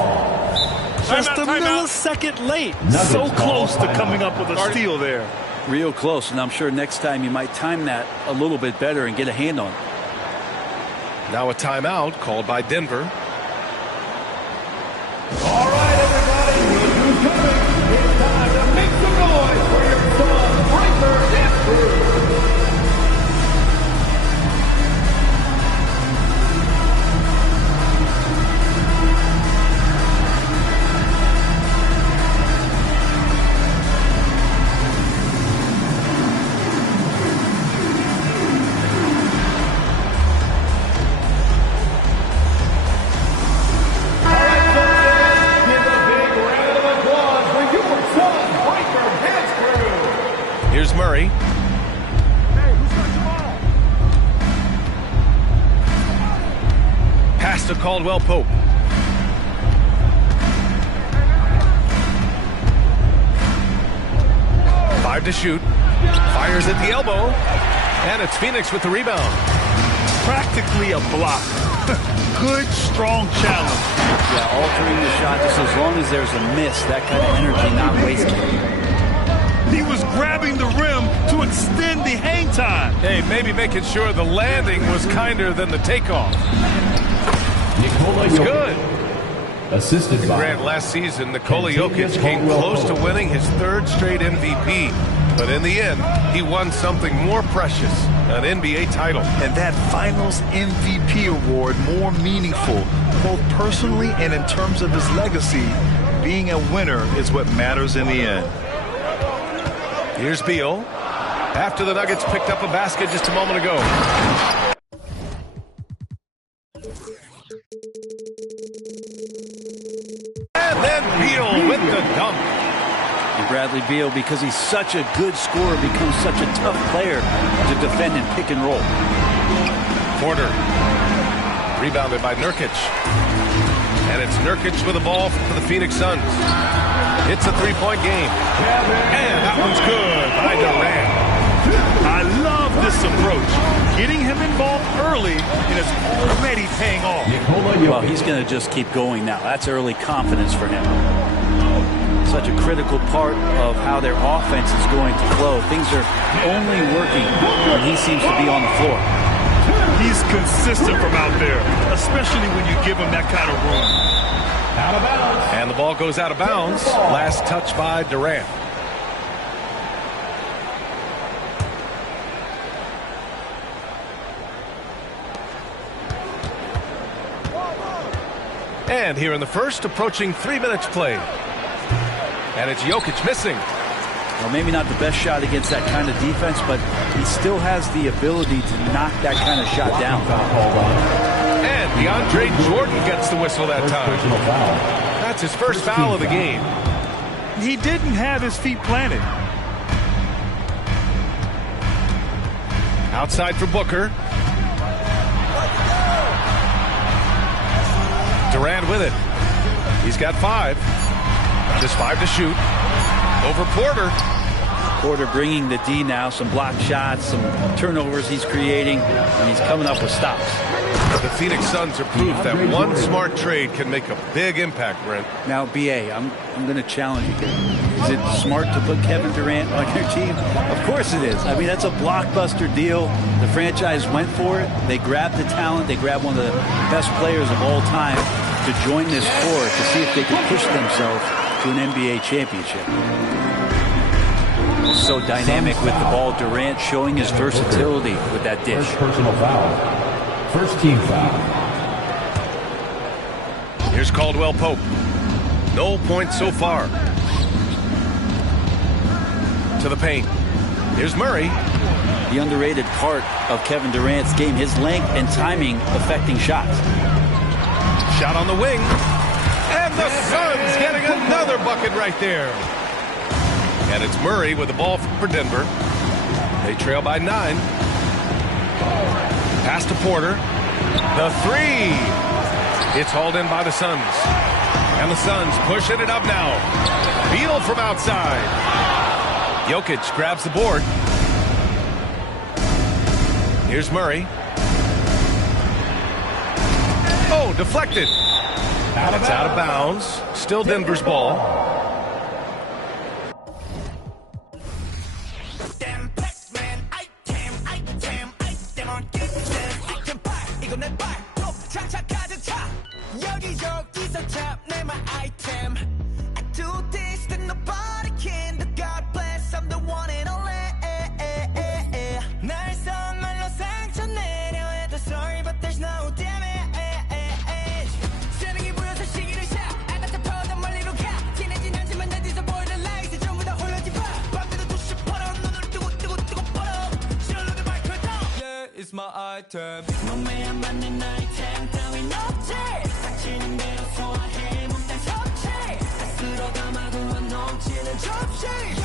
Just a millisecond late. So close to coming up with a steal there. Real close, and I'm sure next time you might time that a little bit better and get a hand on it. Now a timeout called by Denver. All right, everybody, we'll do Murray. Pass to Caldwell Pope. Five to shoot. Fires at the elbow. And it's Phoenix with the rebound. Practically a block. Good, strong challenge. Yeah, altering the shot just as long as there's a miss. That kind of energy not wasted. He was grabbing the rim to extend the hang time. Hey, maybe making sure the landing was kinder than the takeoff. It's good. Assisted by Grant, last season, Nikola Jokic came close to winning his third straight MVP. But in the end, he won something more precious, an NBA title. And that Finals MVP award more meaningful, both personally and in terms of his legacy. Being a winner is what matters in the end. Here's Beal. After the Nuggets picked up a basket just a moment ago. And then Beal with the dunk. And Bradley Beal, because he's such a good scorer, becomes such a tough player to defend in pick and roll. Porter. Rebounded by Nurkic. And it's Nurkic with the ball for the Phoenix Suns. It's a three-point game. And that one's good by Durant. I love this approach. Getting him involved early and it's already paying off. Well, he's going to just keep going now. That's early confidence for him. Such a critical part of how their offense is going to flow. Things are only working when he seems to be on the floor. He's consistent from out there, especially when you give him that kind of room. Out of bounds. And the ball goes out of bounds. Last touch by Durant. And here in the first, approaching 3 minutes played. And it's Jokic missing. Well, maybe not the best shot against that kind of defense, but he still has the ability to knock that kind of shot down. And DeAndre Jordan gets the whistle that time. That's his first foul of the game. He didn't have his feet planted. Outside for Booker. Durant with it. He's got 5. Just 5 to shoot. Over Porter. Porter bringing the D now. Some block shots, some turnovers he's creating, and he's coming up with stops. The Phoenix Suns are proof that one smart trade can make a big impact, Brent. Now, B.A., I'm going to challenge you here. Is it smart to put Kevin Durant on your team? Of course it is. I mean, that's a blockbuster deal. The franchise went for it. They grabbed the talent. They grabbed one of the best players of all time to join this core to see if they could push themselves to an NBA championship. So dynamic with the ball. Durant showing his versatility with that dish. First personal foul. First team foul. Here's Caldwell Pope. No points so far. To the paint. Here's Murray. The underrated part of Kevin Durant's game, his length and timing affecting shots. Shot on the wing. And the Suns getting another bucket right there. And it's Murray with the ball for Denver. They trail by 9. Pass to Porter. The 3. It's hauled in by the Suns. And the Suns pushing it up now. Beal from outside. Jokic grabs the board. Here's Murray. Oh, deflected. And it's out of bounds. Still Denver's ball. My item. 몸에야 맞는 아이템 따윈 없지. 닥치는 대로 소화해 몽땅 섭취. 가스로 담아두면 넘치는 접시.